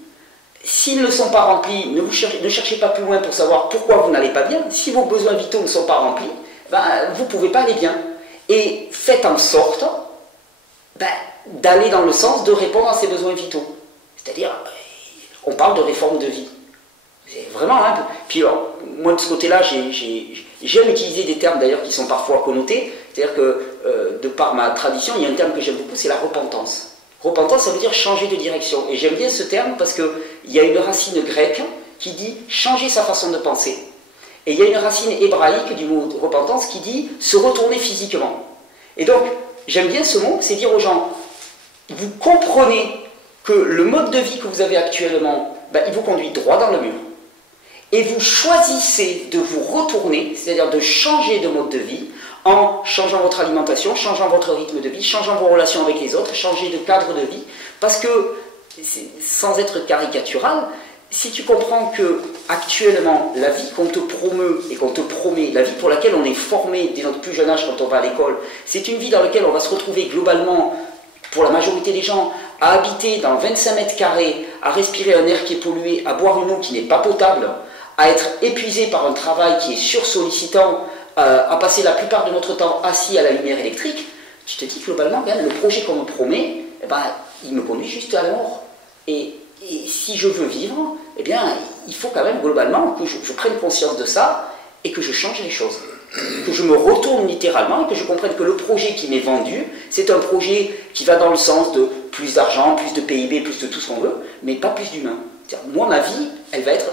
S'ils ne sont pas remplis, ne cherchez pas plus loin pour savoir pourquoi vous n'allez pas bien. Si vos besoins vitaux ne sont pas remplis, ben, vous ne pouvez pas aller bien. Et faites en sorte d'aller dans le sens de répondre à ces besoins vitaux. C'est-à-dire, on parle de réforme de vie. C'est vraiment un peu... Puis alors, moi de ce côté-là, il J'aime utiliser des termes d'ailleurs qui sont parfois connotés, c'est-à-dire que de par ma tradition, il y a un terme que j'aime beaucoup, c'est la repentance. Repentance, ça veut dire changer de direction. Et j'aime bien ce terme parce qu'il y a une racine grecque qui dit changer sa façon de penser. Et il y a une racine hébraïque du mot repentance qui dit se retourner physiquement. Et donc, j'aime bien ce mot, c'est dire aux gens, vous comprenez que le mode de vie que vous avez actuellement, il vous conduit droit dans le mur. Et vous choisissez de vous retourner, c'est-à-dire de changer de mode de vie, en changeant votre alimentation, changeant votre rythme de vie, changeant vos relations avec les autres, changer de cadre de vie. Parce que, sans être caricatural, si tu comprends que actuellement la vie qu'on te promeut et qu'on te promet, la vie pour laquelle on est formé dès notre plus jeune âge quand on va à l'école, c'est une vie dans laquelle on va se retrouver globalement, pour la majorité des gens, à habiter dans 25 mètres carrés, à respirer un air qui est pollué, à boire une eau qui n'est pas potable, à être épuisé par un travail qui est sursollicitant, à passer la plupart de notre temps assis à la lumière électrique, tu te dis globalement, quand même, le projet qu'on me promet, il me conduit juste à la mort. Et si je veux vivre, il faut quand même globalement que je prenne conscience de ça et que je change les choses. Que je me retourne littéralement et que je comprenne que le projet qui m'est vendu, c'est un projet qui va dans le sens de plus d'argent, plus de PIB, plus de tout ce qu'on veut, mais pas plus d'humain. Moi, ma vie, elle va être...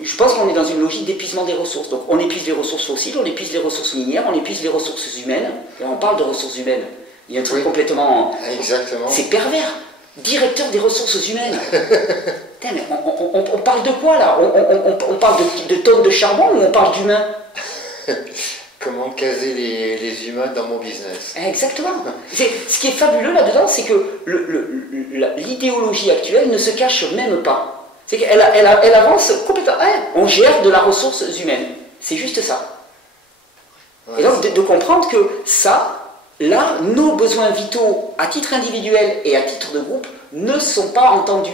Je pense qu'on est dans une logique d'épuisement des ressources. Donc on épuise les ressources fossiles, on épuise les ressources minières, on épuise les ressources humaines. Et on parle de ressources humaines. Il y a un truc complètement... Exactement. C'est pervers. Directeur des ressources humaines. Putain, mais on parle de quoi là? On parle de tonnes de charbon ou on parle d'humains? Comment caser les humains dans mon business? Exactement. Ce qui est fabuleux là-dedans, c'est que l'idéologie actuelle ne se cache même pas. C'est qu'elle avance complètement. On gère de la ressource humaine. C'est juste ça. Ouais, et donc de comprendre que ça, là, nos besoins vitaux à titre individuel et à titre de groupe ne sont pas entendus.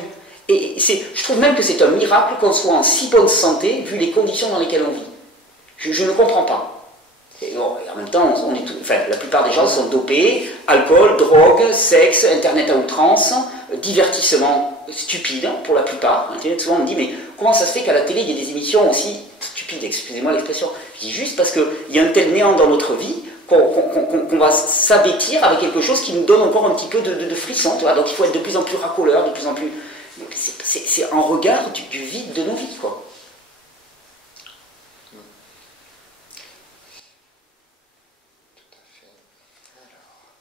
Et je trouve même que c'est un miracle qu'on soit en si bonne santé vu les conditions dans lesquelles on vit. Je ne comprends pas. Et bon, en même temps, la plupart des gens sont dopés, alcool, drogue, sexe, internet à outrance, divertissement stupide pour la plupart. Souvent on me dit, mais comment ça se fait qu'à la télé il y a des émissions aussi stupides, excusez-moi l'expression. Je dis juste parce qu'il y a un tel néant dans notre vie qu'on va s'abêtir avec quelque chose qui nous donne encore un petit peu de frisson. Tu vois. Donc il faut être de plus en plus racoleur, de plus en plus... C'est en regard du vide de nos vies, quoi.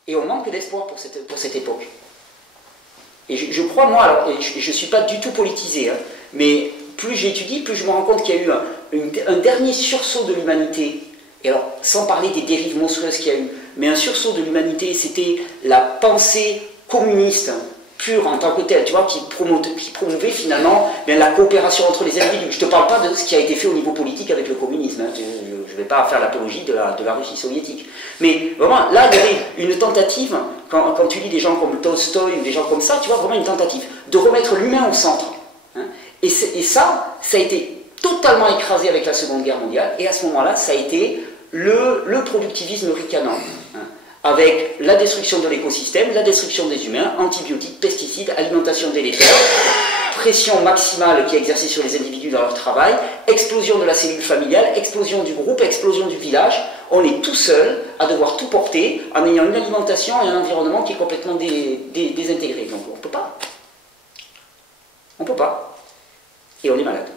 Et on manque d'espoir pour cette époque. Et je crois, moi, alors, je ne suis pas du tout politisé, hein, mais plus j'étudie, plus je me rends compte qu'il y a eu un dernier sursaut de l'humanité. Et alors, sans parler des dérives monstrueuses qu'il y a eu, mais un sursaut de l'humanité, c'était la pensée communiste pure en tant que telle, tu vois, qui promouvait finalement la coopération entre les individus. Je ne te parle pas de ce qui a été fait au niveau politique avec le communisme, hein. Je ne vais pas faire l'apologie de la Russie soviétique. Mais vraiment, là, il y avait une tentative, quand tu lis des gens comme Tolstoï ou des gens comme ça, tu vois, vraiment une tentative de remettre l'humain au centre. Hein. Et ça a été totalement écrasé avec la Seconde Guerre mondiale, et à ce moment-là, ça a été le productivisme ricanant. Hein. Avec la destruction de l'écosystème, la destruction des humains, antibiotiques, pesticides, alimentation délétère, pression maximale qui est exercée sur les individus dans leur travail, explosion de la cellule familiale, explosion du groupe, explosion du village. On est tout seul à devoir tout porter en ayant une alimentation et un environnement qui est complètement désintégré. Donc on ne peut pas. On ne peut pas. Et on est malade.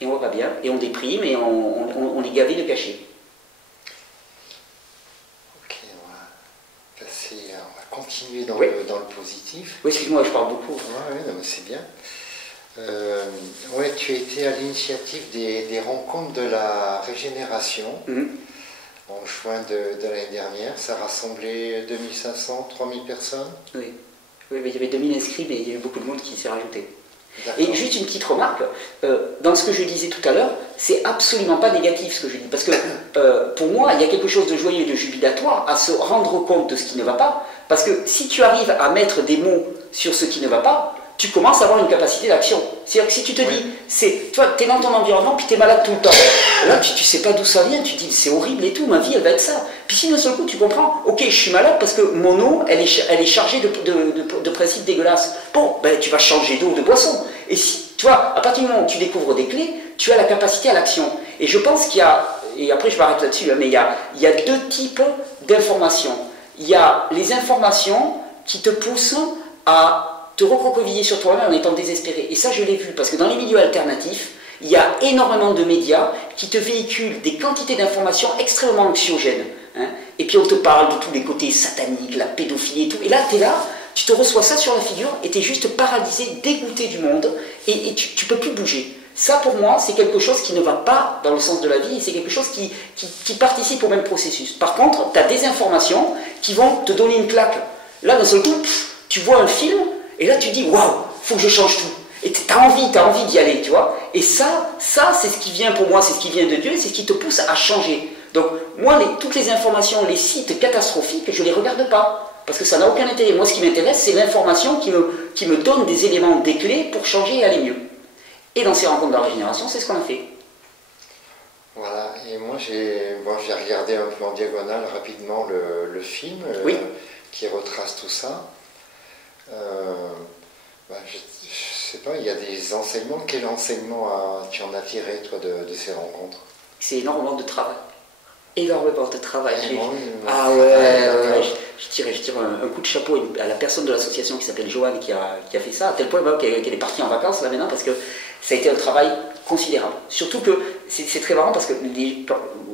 Et on ne va pas bien. Et on déprime et on est gavé de cachets. On va continuer dans, dans le positif. Oui, excuse-moi, je parle beaucoup. Oui, c'est bien. Tu as été à l'initiative des rencontres de la régénération en juin de l'année dernière. Ça rassemblait 2500, 3000 personnes. Oui, mais il y avait 2000 inscrits, mais il y a eu beaucoup de monde qui s'est rajouté. Et juste une petite remarque, dans ce que je disais tout à l'heure, c'est absolument pas négatif ce que je dis, parce que pour moi, il y a quelque chose de joyeux et de jubilatoire à se rendre compte de ce qui ne va pas, parce que si tu arrives à mettre des mots sur ce qui ne va pas, tu commences à avoir une capacité d'action. C'est-à-dire que si tu te dis, toi, tu es dans ton environnement, puis tu es malade tout le temps, là, tu sais pas d'où ça vient, tu te dis, c'est horrible et tout, ma vie, elle va être ça. Puis si d'un seul coup, tu comprends, ok, je suis malade parce que mon eau, elle est chargée de principes dégueulasses. Bon, ben, tu vas changer d'eau, de boisson. Et si, tu vois, à partir du moment où tu découvres des clés, tu as la capacité à l'action. Et je pense qu'il y a, et après je m'arrête là-dessus, mais il y a deux types d'informations. Il y a les informations qui te poussent à te recroqueviller sur toi-même en étant désespéré. Et ça, je l'ai vu, parce que dans les milieux alternatifs, il y a énormément de médias qui te véhiculent des quantités d'informations extrêmement anxiogènes. Hein. Et puis on te parle de tous les côtés sataniques, la pédophilie et tout. Et là, tu es là, tu te reçois ça sur la figure et tu es juste paralysé, dégoûté du monde et tu ne peux plus bouger. Ça, pour moi, c'est quelque chose qui ne va pas dans le sens de la vie et c'est quelque chose qui participe au même processus. Par contre, tu as des informations qui vont te donner une claque. Là, d'un seul coup, tu vois un film et là, tu dis « Waouh, faut que je change tout ». Et tu as envie d'y aller, tu vois. Et ça c'est ce qui vient pour moi, c'est ce qui vient de Dieu, c'est ce qui te pousse à changer. Donc, moi, toutes les informations, les sites catastrophiques, je ne les regarde pas. Parce que ça n'a aucun intérêt. Moi, ce qui m'intéresse, c'est l'information qui me donne des éléments, des clés pour changer et aller mieux. Et dans ces rencontres de la régénération, c'est ce qu'on a fait. Voilà, et moi j'ai regardé un peu en diagonale rapidement le film oui. Qui retrace tout ça. Je sais pas, il y a des enseignements. Quel enseignement tu en as tiré, toi, de ces rencontres? C'est énormément de travail. Énormément de travail. Ah ouais, je tire un coup de chapeau à la personne de l'association qui s'appelle Joanne qui a fait ça, à tel point qu'elle est partie en vacances là maintenant, parce que ça a été un travail considérable. Surtout que c'est très marrant parce que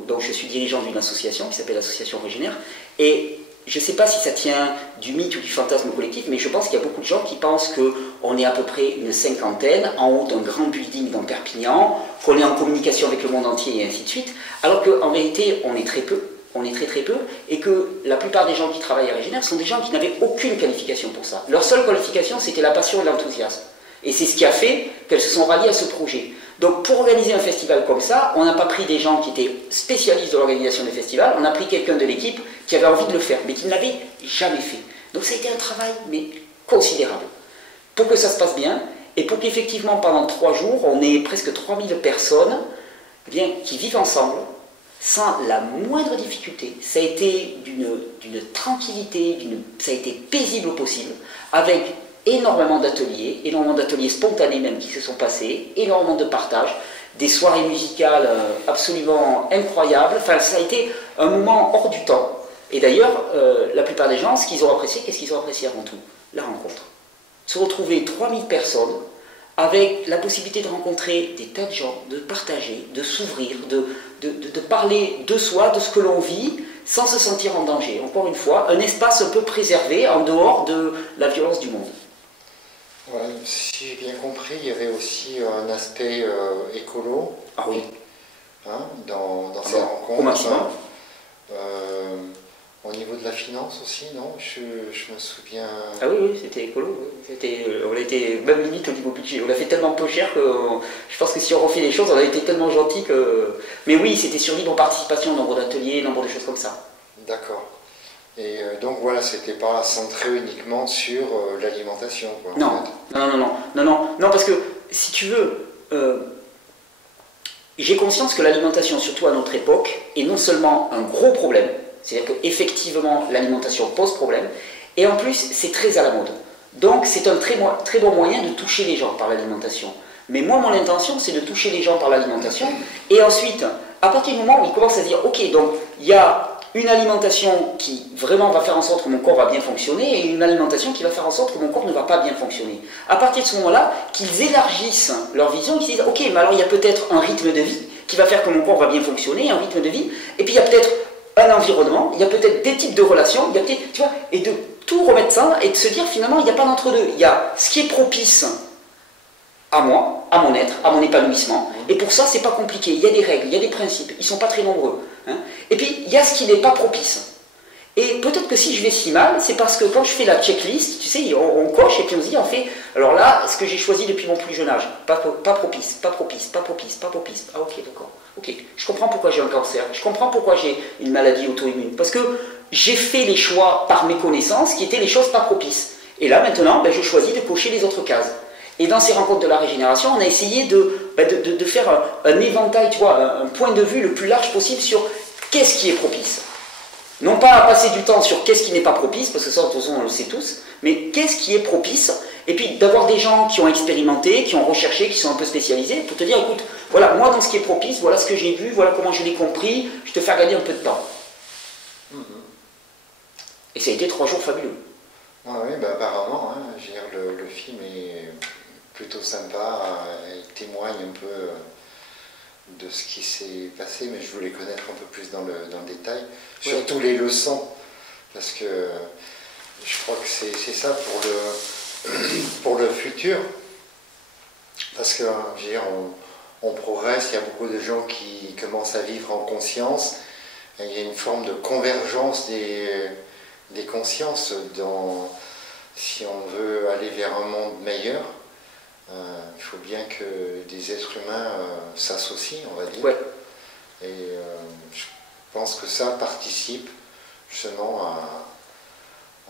donc je suis dirigeant d'une association qui s'appelle l'Association Régénère, et je ne sais pas si ça tient du mythe ou du fantasme collectif, mais je pense qu'il y a beaucoup de gens qui pensent qu'on est à peu près une cinquantaine en haut d'un grand building dans Perpignan, qu'on est en communication avec le monde entier et ainsi de suite, alors qu'en vérité on est très peu, on est très peu, et que la plupart des gens qui travaillent à Régénère sont des gens qui n'avaient aucune qualification pour ça. Leur seule qualification, c'était la passion et l'enthousiasme. Et c'est ce qui a fait qu'elles se sont ralliées à ce projet. Donc pour organiser un festival comme ça, on n'a pas pris des gens qui étaient spécialistes de l'organisation des festivals, on a pris quelqu'un de l'équipe qui avait envie de le faire, mais qui ne l'avait jamais fait. Donc ça a été un travail, mais considérable, pour que ça se passe bien, et pour qu'effectivement pendant 3 jours, on ait presque 3000 personnes qui vivent ensemble, sans la moindre difficulté. Ça a été d'une tranquillité, ça a été paisible au possible, avec énormément d'ateliers spontanés même qui se sont passés, énormément de partage, des soirées musicales absolument incroyables. Enfin, ça a été un moment hors du temps. Et d'ailleurs, la plupart des gens, ce qu'ils ont apprécié, qu'est-ce qu'ils ont apprécié avant tout? La rencontre. Se retrouver 3000 personnes avec la possibilité de rencontrer des tas de gens, de partager, de s'ouvrir, de parler de soi, de ce que l'on vit, sans se sentir en danger. Encore une fois, un espace un peu préservé en dehors de la violence du monde. Ouais, si j'ai bien compris, il y avait aussi un aspect écolo. Ah oui. Hein, dans ces rencontres. Au maximum. Au niveau de la finance aussi, non? Je me souviens... Ah oui, c'était écolo. Oui. On a été même limite au niveau budget. On a fait tellement peu cher que je pense que si on refait les choses, on a été tellement gentil que... Mais oui, c'était sur libre participation, nombre d'ateliers, nombre de choses comme ça. D'accord. Et donc voilà, c'était pas centré uniquement sur l'alimentation. Non, non, parce que si tu veux, j'ai conscience que l'alimentation, surtout à notre époque, est non seulement un gros problème, c'est-à-dire qu'effectivement l'alimentation pose problème, et en plus c'est très à la mode. Donc c'est un très bon moyen de toucher les gens par l'alimentation. Mais moi, mon intention, c'est de toucher les gens par l'alimentation, et ensuite, à partir du moment où ils commencent à se dire, ok, donc il y a une alimentation qui vraiment va faire en sorte que mon corps va bien fonctionner et une alimentation qui va faire en sorte que mon corps ne va pas bien fonctionner. À partir de ce moment-là, qu'ils élargissent leur vision, ils se disent, ok, mais alors il y a peut-être un rythme de vie qui va faire que mon corps va bien fonctionner, un rythme de vie, et puis il y a peut-être un environnement, il y a peut-être des types de relations, il y a peut-être, tu vois, et de tout remettre ça et de se dire finalement, il n'y a pas d'entre-deux. Il y a ce qui est propice à moi, à mon être, à mon épanouissement, et pour ça, c'est pas compliqué. Il y a des règles, il y a des principes, ils sont pas très nombreux. Hein. Et puis, il y a ce qui n'est pas propice. Et peut-être que si je vais si mal, c'est parce que quand je fais la checklist, tu sais, on coche et puis on se dit, en fait, alors là, ce que j'ai choisi depuis mon plus jeune âge, pas propice, pas propice, pas propice, pas propice. Ah ok, d'accord. Ok, je comprends pourquoi j'ai un cancer, je comprends pourquoi j'ai une maladie auto-immune. Parce que j'ai fait les choix par mes connaissances qui étaient les choses pas propices. Et là, maintenant, je choisis de cocher les autres cases. Et dans ces rencontres de la régénération, on a essayé de faire un éventail, tu vois, un point de vue le plus large possible sur qu'est-ce qui est propice. Non pas à passer du temps sur qu'est-ce qui n'est pas propice, parce que ça, de toute façon, on le sait tous, mais qu'est-ce qui est propice, et puis d'avoir des gens qui ont expérimenté, qui ont recherché, qui sont un peu spécialisés, pour te dire, écoute, voilà, moi, dans ce qui est propice, voilà ce que j'ai vu, voilà comment je l'ai compris, je te fais gagner un peu de temps. Et ça a été 3 jours fabuleux. Ah oui, bah apparemment, hein, je veux dire, le film est plutôt sympa, il témoigne un peu de ce qui s'est passé, mais je voulais connaître un peu plus dans le détail, surtout les leçons, parce que je crois que c'est ça pour le futur, parce que je veux dire, on progresse, il y a beaucoup de gens qui commencent à vivre en conscience, et il y a une forme de convergence des consciences si on veut aller vers un monde meilleur. Il faut bien que des êtres humains s'associent, on va dire. Ouais. Et je pense que ça participe justement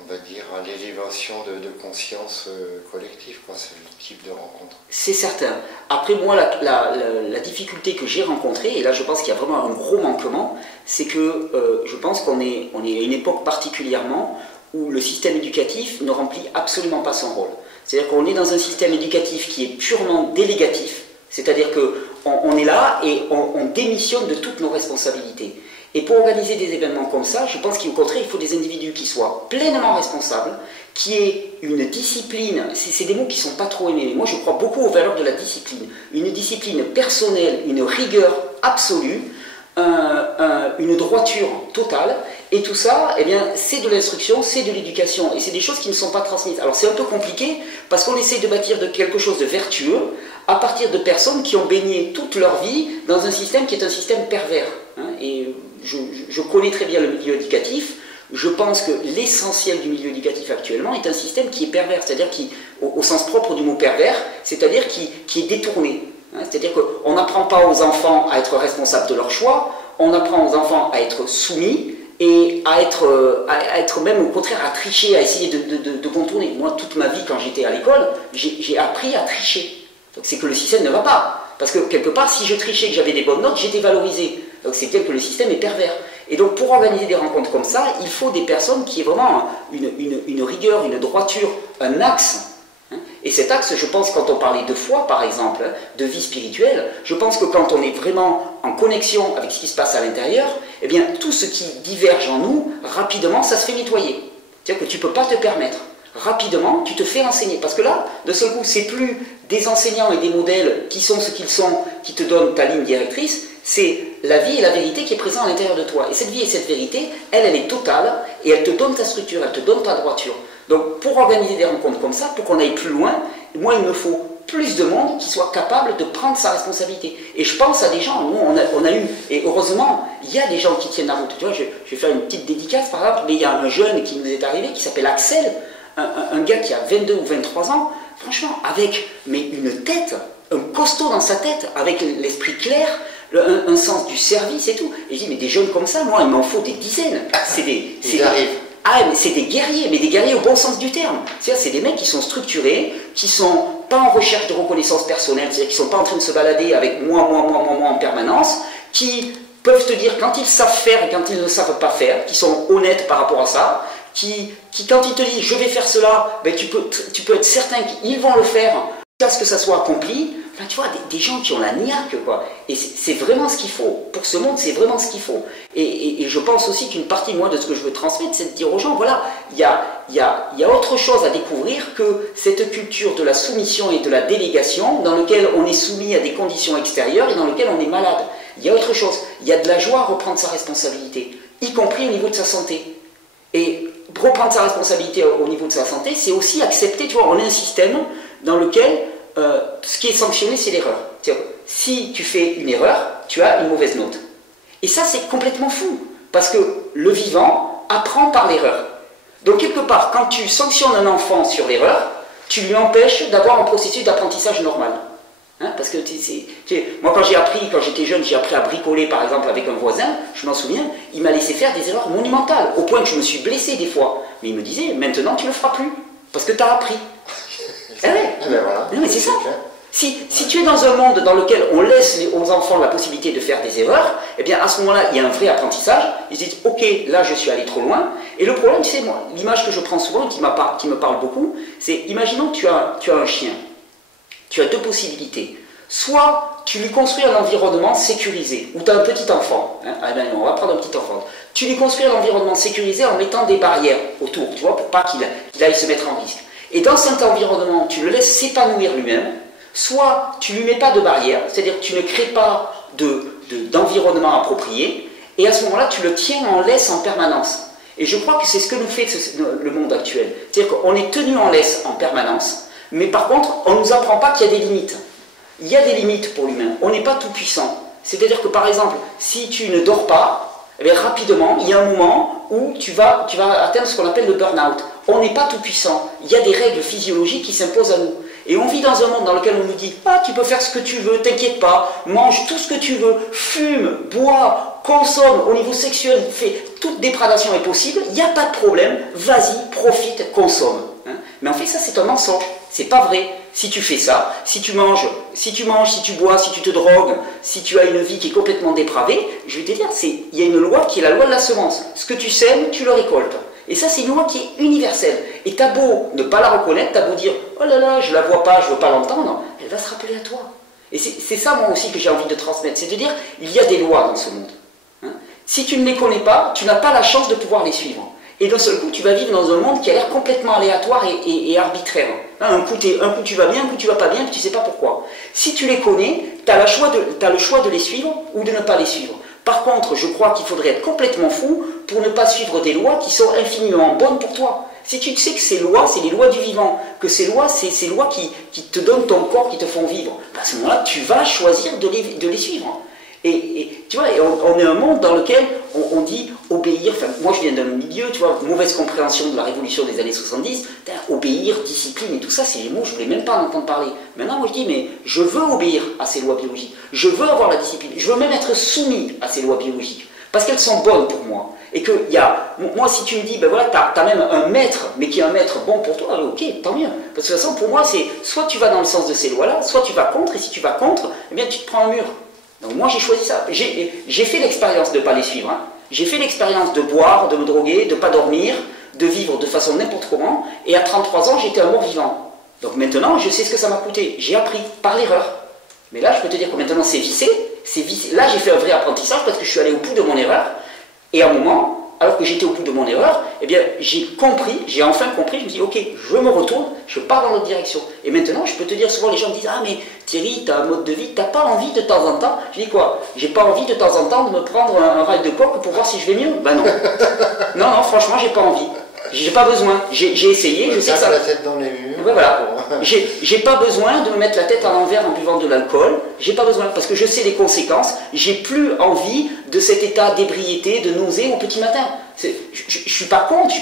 on va dire, à l'élévation de conscience collective. C'est le type de rencontre. C'est certain. Après, moi, la difficulté que j'ai rencontrée, et là je pense qu'il y a vraiment un gros manquement, c'est que je pense qu'on est à une époque particulièrement où le système éducatif ne remplit absolument pas son rôle. C'est-à-dire qu'on est dans un système éducatif qui est purement délégatif, c'est-à-dire qu'on est là et on démissionne de toutes nos responsabilités. Et pour organiser des événements comme ça, je pense qu'au contraire, il faut des individus qui soient pleinement responsables, qui aient une discipline, c'est des mots qui ne sont pas trop aimés, mais moi je crois beaucoup aux valeurs de la discipline, une discipline personnelle, une rigueur absolue, une droiture totale, et tout ça, eh bien, c'est de l'instruction, c'est de l'éducation, et c'est des choses qui ne sont pas transmises. Alors c'est un peu compliqué, parce qu'on essaie de bâtir quelque chose de vertueux, à partir de personnes qui ont baigné toute leur vie dans un système qui est un système pervers. Hein, et je connais très bien le milieu éducatif, je pense que l'essentiel du milieu éducatif actuellement est un système qui est pervers, c'est-à-dire qui, au sens propre du mot pervers, c'est-à-dire qui est détourné. Hein, c'est-à-dire qu'on n'apprend pas aux enfants à être responsables de leurs choix, on apprend aux enfants à être soumis et à être même au contraire à tricher, à essayer de contourner. Moi, toute ma vie, quand j'étais à l'école, j'ai appris à tricher. Donc c'est que le système ne va pas. Parce que quelque part, si je trichais et que j'avais des bonnes notes, j'étais valorisé. Donc c'est bien que le système est pervers. Et donc pour organiser des rencontres comme ça, il faut des personnes qui aient vraiment une rigueur, une droiture, un axe. Et cet axe, je pense, quand on parlait de foi, par exemple, de vie spirituelle, je pense que quand on est vraiment en connexion avec ce qui se passe à l'intérieur, eh bien, tout ce qui diverge en nous, rapidement, ça se fait nettoyer. C'est-à-dire que tu ne peux pas te permettre. Rapidement, tu te fais enseigner. Parce que là, de ce coup, c'est plus des enseignants et des modèles qui sont ce qu'ils sont, qui te donnent ta ligne directrice, c'est la vie et la vérité qui est présente à l'intérieur de toi. Et cette vie et cette vérité, elle est totale, et elle te donne ta structure, elle te donne ta droiture. Donc, pour organiser des rencontres comme ça, pour qu'on aille plus loin, moi, il me faut plus de monde qui soit capable de prendre sa responsabilité. Et je pense à des gens, nous, on a eu, et heureusement, il y a des gens qui tiennent la route. Tu vois, je vais faire une petite dédicace, par exemple, mais il y a un jeune qui nous est arrivé, qui s'appelle Axel, un gars qui a 22 ou 23 ans, franchement, avec une tête, un costaud dans sa tête, avec l'esprit clair, un sens du service et tout. Et je dis, mais des jeunes comme ça, moi, il m'en faut des dizaines. Mais c'est des guerriers, mais des guerriers au bon sens du terme. C'est-à-dire, c'est des mecs qui sont structurés, qui sont pas en recherche de reconnaissance personnelle, c'est-à-dire qui sont pas en train de se balader avec moi en permanence, qui peuvent te dire quand ils savent faire et quand ils ne savent pas faire, qui sont honnêtes par rapport à ça, qui quand ils te disent je vais faire cela, ben tu peux être certain qu'ils vont le faire jusqu'à ce que ça soit accompli. Enfin, tu vois, des gens qui ont la niaque, quoi. Et c'est vraiment ce qu'il faut. Pour ce monde, c'est vraiment ce qu'il faut. Et je pense aussi qu'une partie, moi, de ce que je veux transmettre, c'est de dire aux gens, voilà, il y a autre chose à découvrir que cette culture de la soumission et de la délégation, dans laquelle on est soumis à des conditions extérieures et dans laquelle on est malade. Il y a autre chose. Il y a de la joie à reprendre sa responsabilité, y compris au niveau de sa santé. Et reprendre sa responsabilité au niveau de sa santé, c'est aussi accepter, tu vois, on est un système dans lequel ce qui est sanctionné, c'est l'erreur. Si tu fais une erreur, tu as une mauvaise note. Et ça, c'est complètement fou, parce que le vivant apprend par l'erreur. Donc, quelque part, quand tu sanctionnes un enfant sur l'erreur, tu lui empêches d'avoir un processus d'apprentissage normal. Hein, parce que moi, quand j'étais jeune, j'ai appris à bricoler, par exemple, avec un voisin, je m'en souviens, il m'a laissé faire des erreurs monumentales, au point que je me suis blessé des fois. Mais il me disait, maintenant, tu ne le feras plus, parce que tu as appris. Ah ouais. Ben voilà. Non, mais c'est ça. Si tu es dans un monde dans lequel on laisse aux enfants la possibilité de faire des erreurs, eh bien à ce moment-là, il y a un vrai apprentissage. Ils se disent, ok, là je suis allé trop loin. Et le problème, c'est moi, l'image que je prends souvent, qui me parle beaucoup, c'est, imaginons que tu as un chien. Tu as deux possibilités. Soit tu lui construis un environnement sécurisé, ou tu as un petit enfant. Hein, ah ben, on va prendre un petit enfant. Tu lui construis un environnement sécurisé en mettant des barrières autour, tu vois, pour pas qu'il aille se mettre en risque. Et dans cet environnement, tu le laisses s'épanouir lui-même. Soit tu ne lui mets pas de barrière, c'est-à-dire que tu ne crées pas d'environnement approprié, et à ce moment-là, tu le tiens en laisse en permanence. Et je crois que c'est ce que nous fait le monde actuel. C'est-à-dire qu'on est tenu en laisse en permanence, mais par contre, on ne nous apprend pas qu'il y a des limites. Il y a des limites pour l'humain. On n'est pas tout puissant. C'est-à-dire que par exemple, si tu ne dors pas, eh bien, rapidement, il y a un moment où tu vas atteindre ce qu'on appelle le burn-out. On n'est pas tout puissant. Il y a des règles physiologiques qui s'imposent à nous. Et on vit dans un monde dans lequel on nous dit « Ah, tu peux faire ce que tu veux, t'inquiète pas, mange tout ce que tu veux, fume, bois, consomme, au niveau sexuel, fais, toute dégradation est possible, il n'y a pas de problème, vas-y, profite, consomme. Hein » Mais en fait, ça c'est un mensonge, c'est pas vrai. Si tu fais ça, si tu manges, si tu bois, si tu te drogues, si tu as une vie qui est complètement dépravée, je vais te dire, il y a une loi qui est la loi de la semence. Ce que tu sèmes, tu le récoltes. Et ça, c'est une loi qui est universelle. Et t'as beau ne pas la reconnaître, t'as beau dire « Oh là là, je la vois pas, je veux pas l'entendre », elle va se rappeler à toi. Et c'est ça, moi aussi, que j'ai envie de transmettre. C'est de dire, il y a des lois dans ce monde. Hein. Si tu ne les connais pas, tu n'as pas la chance de pouvoir les suivre. Et d'un seul coup, tu vas vivre dans un monde qui a l'air complètement aléatoire et arbitraire. Hein, un coup tu vas bien, un coup tu vas pas bien, puis tu ne sais pas pourquoi. Si tu les connais, tu as le choix de les suivre ou de ne pas les suivre. Par contre, je crois qu'il faudrait être complètement fou pour ne pas suivre des lois qui sont infiniment bonnes pour toi. Si tu sais que ces lois, c'est les lois du vivant, que ces lois, c'est ces lois qui te donnent ton corps, qui te font vivre, à ce moment-là, tu vas choisir de les suivre. Et tu vois, on est un monde dans lequel on dit obéir, enfin moi je viens d'un milieu, tu vois, mauvaise compréhension de la révolution des années 70, obéir, discipline et tout ça, c'est les mots, je ne voulais même pas en entendre parler. Maintenant moi je dis, mais je veux obéir à ces lois biologiques, je veux avoir la discipline, je veux même être soumis à ces lois biologiques, parce qu'elles sont bonnes pour moi. Et que moi si tu me dis, ben voilà, t'as même un maître, mais qui est un maître bon pour toi, ok, tant mieux. Parce que de toute façon pour moi c'est, soit tu vas dans le sens de ces lois-là, soit tu vas contre, et si tu vas contre, eh bien tu te prends un mur. Donc moi j'ai choisi ça. J'ai fait l'expérience de ne pas les suivre. Hein. J'ai fait l'expérience de boire, de me droguer, de ne pas dormir, de vivre de façon n'importe comment. Et à 33 ans, j'étais un mort-vivant. Donc maintenant, je sais ce que ça m'a coûté. J'ai appris par l'erreur. Mais là, je peux te dire que maintenant, c'est vissé. Là, j'ai fait un vrai apprentissage parce que je suis allé au bout de mon erreur. Et à un moment, alors que j'étais au bout de mon erreur, eh bien, j'ai enfin compris, je me dis, ok, je me retourne, je pars dans l'autre direction. Et maintenant, je peux te dire, souvent les gens me disent, ah mais Thierry, tu as un mode de vie, tu n'as pas envie de temps en temps. Je dis quoi? J'ai pas envie de temps en temps de me prendre un rail de coke pour voir si je vais mieux? Ben non. Non, franchement, j'ai pas envie. J'ai pas besoin. J'ai essayé, je sais que ça... la tête dans les murs. Ouais, voilà. J'ai pas besoin de me mettre la tête à l'envers en buvant de l'alcool. J'ai pas besoin, parce que je sais les conséquences. J'ai plus envie de cet état d'ébriété, de nausée au petit matin. Je suis pas contre,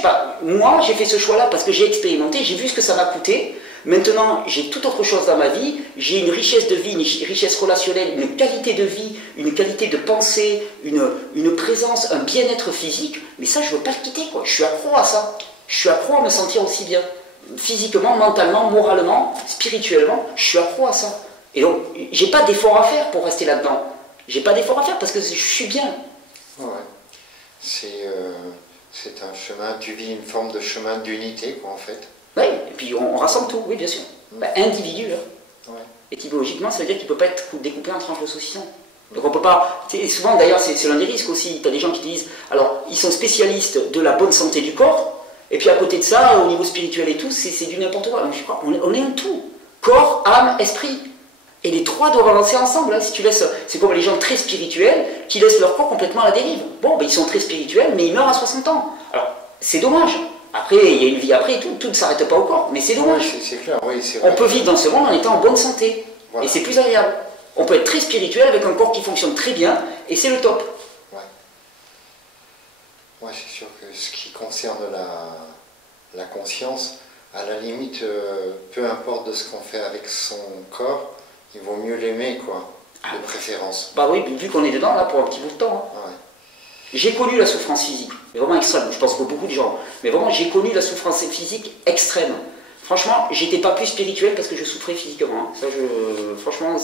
moi j'ai fait ce choix-là parce que j'ai expérimenté, j'ai vu ce que ça m'a coûté. Maintenant, j'ai tout autre chose dans ma vie. J'ai une richesse de vie, une richesse relationnelle, une qualité de vie, une qualité de pensée, une présence, un bien-être physique. Mais ça, je veux pas le quitter, quoi. Je suis accro à ça. Je suis accro à me sentir aussi bien. Physiquement, mentalement, moralement, spirituellement, je suis accro à ça. Et donc, j'ai pas d'effort à faire pour rester là-dedans. J'ai pas d'effort à faire parce que je suis bien. Ouais. C'est un chemin, tu vis une forme de chemin d'unité, quoi, en fait. Oui, et puis on rassemble tout, oui, bien sûr. Individu, hein. Ouais. Étymologiquement, ça veut dire qu'il ne peut pas être découpé en tranches de saucisson. Donc on ne peut pas... Souvent, d'ailleurs, c'est l'un des risques aussi. Tu as des gens qui disent, alors, ils sont spécialistes de la bonne santé du corps, et puis à côté de ça, au niveau spirituel et tout, c'est du n'importe quoi. Donc je crois, on est un tout. Corps, âme, esprit. Et les trois doivent avancer ensemble. Hein. Si tu laisses, c'est comme les gens très spirituels qui laissent leur corps complètement à la dérive. Bon, ben, ils sont très spirituels, mais ils meurent à 60 ans. Alors, c'est dommage. Après, il y a une vie après et tout ne s'arrête pas au corps, mais c'est dommage. Oui, c'est clair, oui, c'est vrai. On peut vivre dans ce monde en étant en bonne santé. Voilà. Et c'est plus agréable. On peut être très spirituel avec un corps qui fonctionne très bien, et c'est le top. Ouais. Ouais, c'est sûr que ce qui concerne la conscience, à la limite, peu importe de ce qu'on fait avec son corps, il vaut mieux l'aimer, quoi, de préférence. Bah oui, vu qu'on est dedans, là, pour un petit bout de temps. Hein. Ouais. J'ai connu la souffrance physique, mais vraiment extrême, je pense que beaucoup de gens. Mais vraiment, j'ai connu la souffrance physique extrême. Franchement, j'étais pas plus spirituel parce que je souffrais physiquement. Ça, franchement,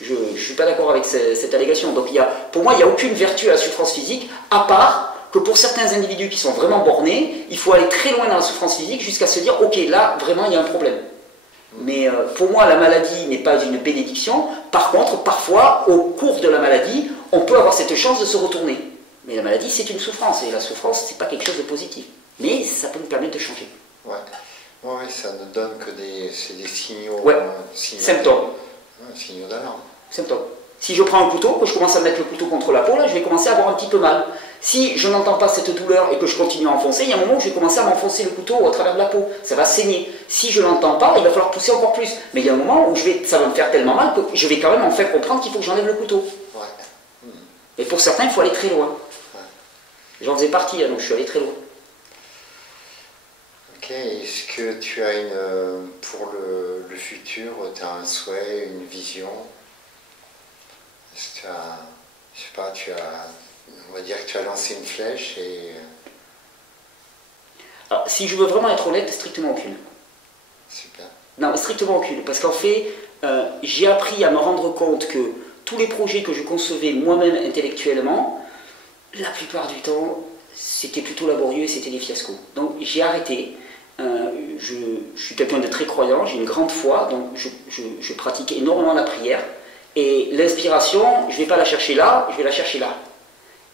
je suis pas d'accord avec cette allégation. Donc, pour moi, il n'y a aucune vertu à la souffrance physique, à part que pour certains individus qui sont vraiment bornés, il faut aller très loin dans la souffrance physique jusqu'à se dire, ok, là, vraiment, il y a un problème. Mais pour moi, la maladie n'est pas une bénédiction. Par contre, parfois, au cours de la maladie, on peut avoir cette chance de se retourner. Mais la maladie, c'est une souffrance, et la souffrance, c'est pas quelque chose de positif. Mais ça peut nous permettre de changer. Ouais. Oui, ça ne donne que des signaux, ouais. Symptômes. Signaux d'alarme. Symptômes. Si je prends un couteau, que je commence à mettre le couteau contre la peau, là, je vais commencer à avoir un petit peu mal. Si je n'entends pas cette douleur et que je continue à enfoncer, il y a un moment où je vais commencer à m'enfoncer le couteau au travers de la peau. Ça va saigner. Si je ne l'entends pas, il va falloir pousser encore plus. Mais il y a un moment où ça va me faire tellement mal que je vais quand même en faire comprendre qu'il faut que j'enlève le couteau. Ouais. Et pour certains, il faut aller très loin. Ouais. J'en faisais partie, donc je suis allé très loin. Ok, est-ce que tu as pour le futur, tu as un souhait, une vision? Est-ce que tu as, je sais pas, on va dire que tu as lancé une flèche et... Alors, si je veux vraiment être honnête, strictement aucune. Super. Non, strictement aucune, parce qu'en fait, j'ai appris à me rendre compte que tous les projets que je concevais moi-même intellectuellement, la plupart du temps, c'était plutôt laborieux et c'était des fiascos. Donc j'ai arrêté. Je suis quelqu'un de très croyant, j'ai une grande foi, donc je pratique énormément la prière. Et l'inspiration, je ne vais pas la chercher là, je vais la chercher là.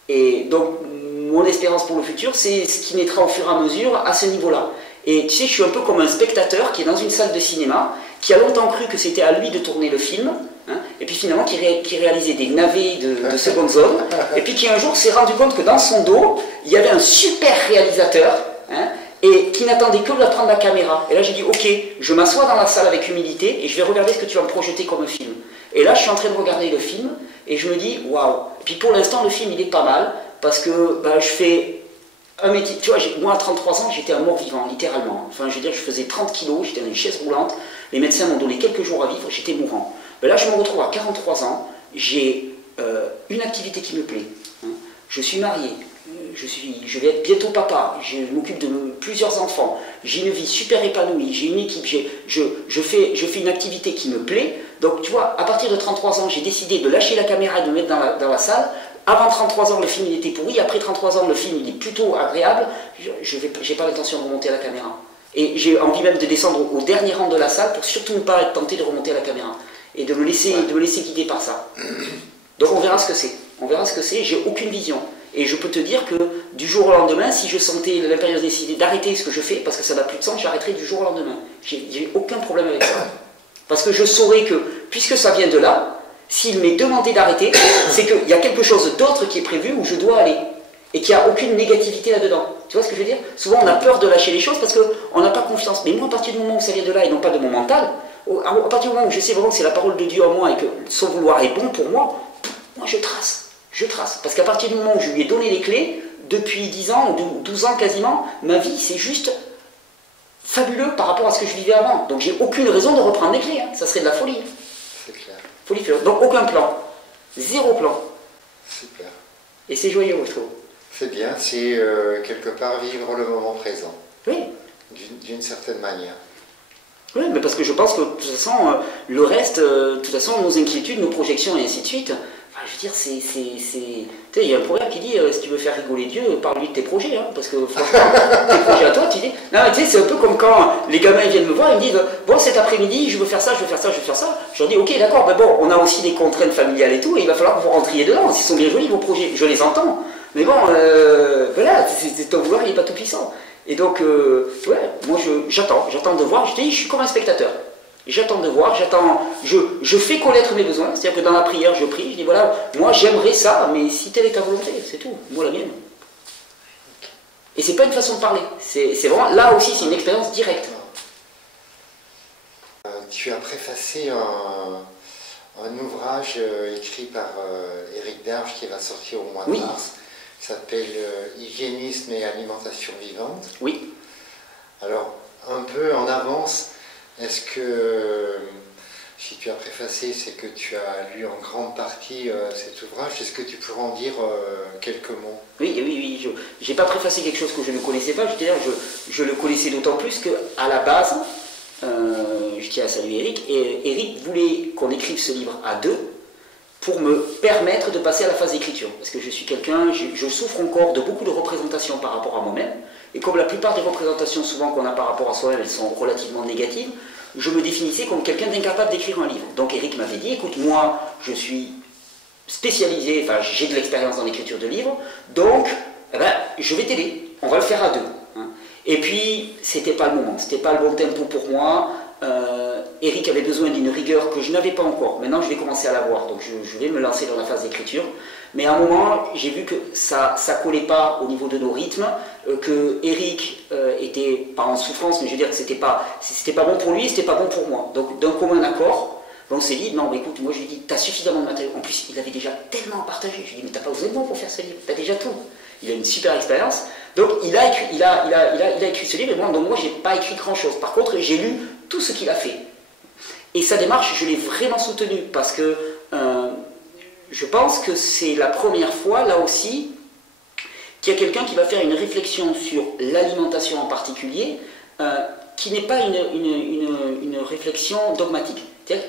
Et donc, mon espérance pour le futur, c'est ce qui naîtra au fur et à mesure à ce niveau-là. Et tu sais, je suis un peu comme un spectateur qui est dans une salle de cinéma, qui a longtemps cru que c'était à lui de tourner le film, hein, et puis finalement qui réalisait des navets de seconde zone, et puis qui un jour s'est rendu compte que dans son dos, il y avait un super réalisateur, hein, et qui n'attendait que de prendre la caméra. Et là j'ai dit, ok, je m'assois dans la salle avec humilité, et je vais regarder ce que tu vas me projeter comme un film. Et là je suis en train de regarder le film, et je me dis, waouh. Puis pour l'instant le film il est pas mal, parce que je fais un métier, tu vois, moi à 33 ans j'étais un mort-vivant, littéralement. Enfin je veux dire, je faisais 30 kilos, j'étais dans une chaise roulante, les médecins m'ont donné quelques jours à vivre, j'étais mourant. Mais là je me retrouve à 43 ans, j'ai une activité qui me plaît, hein. Je suis marié, je vais être bientôt papa, je m'occupe de plusieurs enfants, j'ai une vie super épanouie, j'ai une équipe, je fais une activité qui me plaît. Donc tu vois, à partir de 33 ans, j'ai décidé de lâcher la caméra et de me mettre dans la salle. Avant 33 ans, le film il était pourri, après 33 ans, le film il est plutôt agréable, je n'ai pas l'intention de remonter à la caméra. Et j'ai envie même de descendre au dernier rang de la salle pour surtout ne pas être tenté de remonter à la caméra. Et de me laisser guider par ça. Donc on verra ce que c'est. On verra ce que c'est, j'ai aucune vision. Et je peux te dire que du jour au lendemain, si je sentais l'impérieuse décider d'arrêter ce que je fais, parce que ça n'a plus de sens, j'arrêterai du jour au lendemain. J'ai aucun problème avec ça. Parce que je saurais que, puisque ça vient de là, s'il m'est demandé d'arrêter, c'est qu'il y a quelque chose d'autre qui est prévu où je dois aller. Et qu'il n'y a aucune négativité là-dedans. Tu vois ce que je veux dire? Souvent on a peur de lâcher les choses parce qu'on n'a pas confiance. Mais moi, à partir du moment où ça vient de là et non pas de mon mental, à partir du moment où je sais vraiment que c'est la parole de Dieu en moi et que son vouloir est bon pour moi, je trace. Je trace. Parce qu'à partir du moment où je lui ai donné les clés, depuis 10 ans ou 12 ans quasiment, ma vie c'est juste fabuleux par rapport à ce que je vivais avant. Donc j'ai aucune raison de reprendre les clés. Hein. Ça serait de la folie. C'est clair. Folie furieuse. Donc aucun plan. Zéro plan. Super. Et c'est joyeux, je trouve. C'est bien, c'est quelque part vivre le moment présent. Oui. D'une certaine manière. Oui, mais parce que je pense que de toute façon, le reste, de toute façon, nos inquiétudes, nos projections et ainsi de suite, enfin, je veux dire, tu sais, il y a un proverbe qui dit, si tu veux faire rigoler Dieu, parle-lui de tes projets, hein, parce que franchement, tes projets à toi, tu dis... Non, mais tu sais, c'est un peu comme quand les gamins viennent me voir, ils me disent, bon, cet après-midi, je veux faire ça, je veux faire ça, je veux faire ça. Je leur dis, ok, d'accord, mais bon, on a aussi des contraintes familiales et tout, et il va falloir que vous rentriez dedans, s'ils sont bien jolis, vos projets, je les entends. Mais bon, voilà, ton vouloir, il n'est pas tout puissant. Et donc, ouais, moi j'attends de voir, je te dis, je suis comme un spectateur. J'attends de voir, je fais connaître mes besoins, c'est-à-dire que dans la prière, je prie, je dis voilà, moi j'aimerais ça, mais si telle est ta volonté, c'est tout, moi la mienne. Et c'est pas une façon de parler, c'est vraiment, là aussi c'est une expérience directe. Tu as préfacé un ouvrage écrit par Éric Derge qui va sortir au mois de mars. Ça s'appelle Hygiénisme et alimentation vivante. Oui. Alors, un peu en avance, est-ce que, si tu as préfacé, c'est que tu as lu en grande partie cet ouvrage, est-ce que tu pourrais en dire quelques mots? Oui, je n'ai pas préfacé quelque chose que je ne connaissais pas, je le connaissais d'autant plus qu'à la base, je tiens à saluer Eric, et Eric voulait qu'on écrive ce livre à deux pour me permettre de passer à la phase d'écriture. Parce que je suis quelqu'un, je souffre encore de beaucoup de représentations par rapport à moi-même, et comme la plupart des représentations souvent qu'on a par rapport à soi-même, elles sont relativement négatives, je me définissais comme quelqu'un d'incapable d'écrire un livre. Donc Eric m'avait dit, écoute, moi, je suis spécialisé, enfin j'ai de l'expérience dans l'écriture de livres, donc eh ben, je vais t'aider, on va le faire à deux. Hein. Et puis, c'était pas le moment, c'était pas le bon tempo pour moi. Eric avait besoin d'une rigueur que je n'avais pas encore. Maintenant, je vais commencer à l'avoir, donc je vais me lancer dans la phase d'écriture. Mais à un moment, j'ai vu que ça collait pas au niveau de nos rythmes, que Eric était pas en souffrance, mais je veux dire que c'était pas bon pour lui, c'était pas bon pour moi. Donc, d'un commun accord, on s'est dit, non, écoute, moi je lui ai dit, t'as suffisamment de matériel. En plus, il avait déjà tellement partagé. Je lui ai dit, mais t'as pas besoin de moi pour faire ce livre, t'as déjà tout. Il a une super expérience. Donc, il a écrit ce livre, et moi, j'ai pas écrit grand-chose. Par contre, j'ai lu tout ce qu'il a fait. Et sa démarche, je l'ai vraiment soutenue, parce que je pense que c'est la première fois, là aussi, qu'il y a quelqu'un qui va faire une réflexion sur l'alimentation en particulier, qui n'est pas une réflexion dogmatique.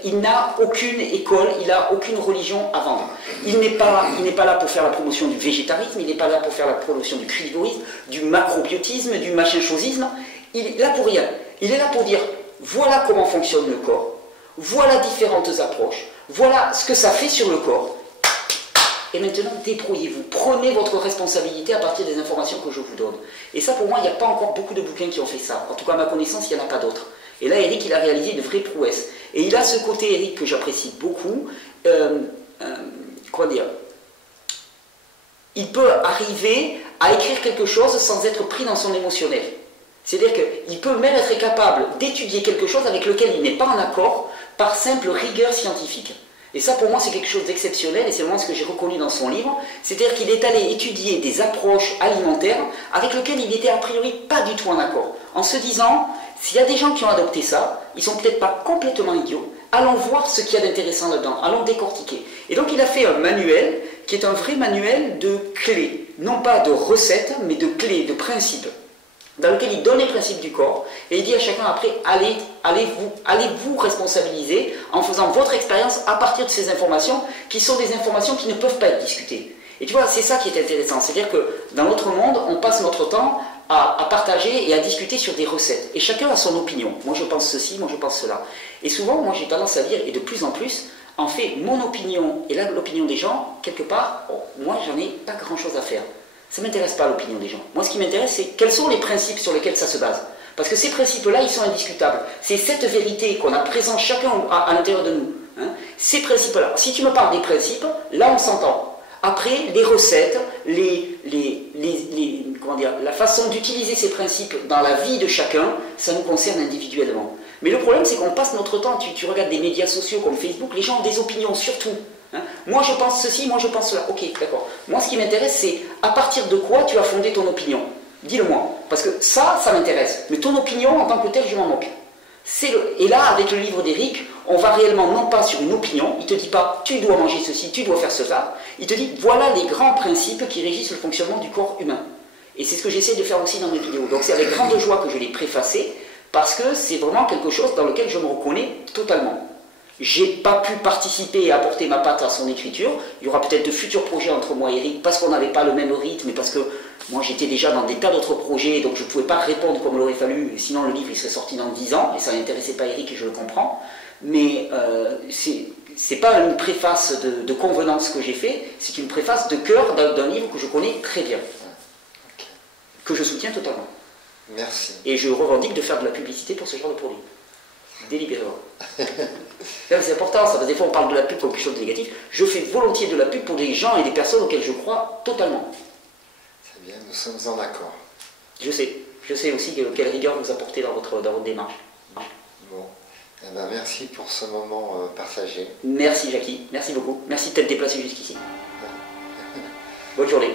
Il n'a aucune école, il n'a aucune religion à vendre. Il n'est pas là pour faire la promotion du végétarisme, il n'est pas là pour faire la promotion du crudivorisme, du macrobiotisme, du machin-chosisme. Il est là pour rien. Il est là pour dire, voilà comment fonctionne le corps, voilà différentes approches, voilà ce que ça fait sur le corps. Et maintenant, débrouillez-vous, prenez votre responsabilité à partir des informations que je vous donne. Et ça, pour moi, il n'y a pas encore beaucoup de bouquins qui ont fait ça. En tout cas, à ma connaissance, il n'y en a pas d'autres. Et là, Eric, il a réalisé une vraie prouesse. Et il a ce côté, Eric, que j'apprécie beaucoup. Comment dire? Il peut arriver à écrire quelque chose sans être pris dans son émotionnel. C'est-à-dire qu'il peut même être capable d'étudier quelque chose avec lequel il n'est pas en accord par simple rigueur scientifique. Et ça, pour moi, c'est quelque chose d'exceptionnel, et c'est vraiment ce que j'ai reconnu dans son livre. C'est-à-dire qu'il est allé étudier des approches alimentaires avec lesquelles il n'était a priori pas du tout en accord. En se disant, s'il y a des gens qui ont adopté ça, ils sont peut-être pas complètement idiots, allons voir ce qu'il y a d'intéressant là-dedans, allons décortiquer. Et donc il a fait un manuel qui est un vrai manuel de clés, non pas de recettes, mais de clés, de principes, dans lequel il donne les principes du corps, et il dit à chacun après, allez vous responsabiliser en faisant votre expérience à partir de ces informations, qui sont des informations qui ne peuvent pas être discutées. Et tu vois, c'est ça qui est intéressant, c'est-à-dire que dans notre monde, on passe notre temps à partager et à discuter sur des recettes. Et chacun a son opinion. Moi je pense ceci, moi je pense cela. Et souvent, moi j'ai tendance à dire, et de plus en plus, en fait, mon opinion et l'opinion des gens, quelque part, moi j'en ai pas grand-chose à faire. Ça ne m'intéresse pas l'opinion des gens. Moi ce qui m'intéresse, c'est quels sont les principes sur lesquels ça se base. Parce que ces principes-là, ils sont indiscutables. C'est cette vérité qu'on a présent chacun à l'intérieur de nous. Hein. Ces principes-là, si tu me parles des principes, là on s'entend. Après, les recettes, comment dire, la façon d'utiliser ces principes dans la vie de chacun, ça nous concerne individuellement. Mais le problème, c'est qu'on passe notre temps, tu regardes des médias sociaux comme Facebook, les gens ont des opinions sur tout. Hein. Moi je pense ceci, moi je pense cela. Ok, d'accord. Moi ce qui m'intéresse, c'est à partir de quoi tu as fondé ton opinion. Dis-le-moi. Parce que ça m'intéresse. Mais ton opinion, en tant que telle, je m'en moque. Et là, avec le livre d'Eric, on va réellement non pas sur une opinion, il ne te dit pas tu dois manger ceci, tu dois faire cela, il te dit voilà les grands principes qui régissent le fonctionnement du corps humain. Et c'est ce que j'essaie de faire aussi dans mes vidéos. Donc c'est avec grande joie que je l'ai préfacé, parce que c'est vraiment quelque chose dans lequel je me reconnais totalement. J'ai pas pu participer et apporter ma patte à son écriture. Il y aura peut-être de futurs projets entre moi et Eric, parce qu'on n'avait pas le même rythme, et parce que moi j'étais déjà dans des tas d'autres projets, donc je ne pouvais pas répondre comme il aurait fallu, sinon le livre il serait sorti dans 10 ans, et ça n'intéressait pas Eric et je le comprends. Mais c'est pas une préface de convenance que j'ai fait, c'est une préface de cœur d'un livre que je connais très bien, que je soutiens totalement. Merci. Et je revendique de faire de la publicité pour ce genre de produit. Délibérément. C'est important, ça, parce que des fois on parle de la pub comme quelque chose de négatif. Je fais volontiers de la pub pour des gens et des personnes auxquelles je crois totalement. C'est bien, nous sommes en accord. Je sais aussi quelle rigueur vous apportez dans votre démarche. Bon, eh ben, merci pour ce moment partagé. Merci Jackie, merci beaucoup. Merci de t'être déplacé jusqu'ici. Bonne journée.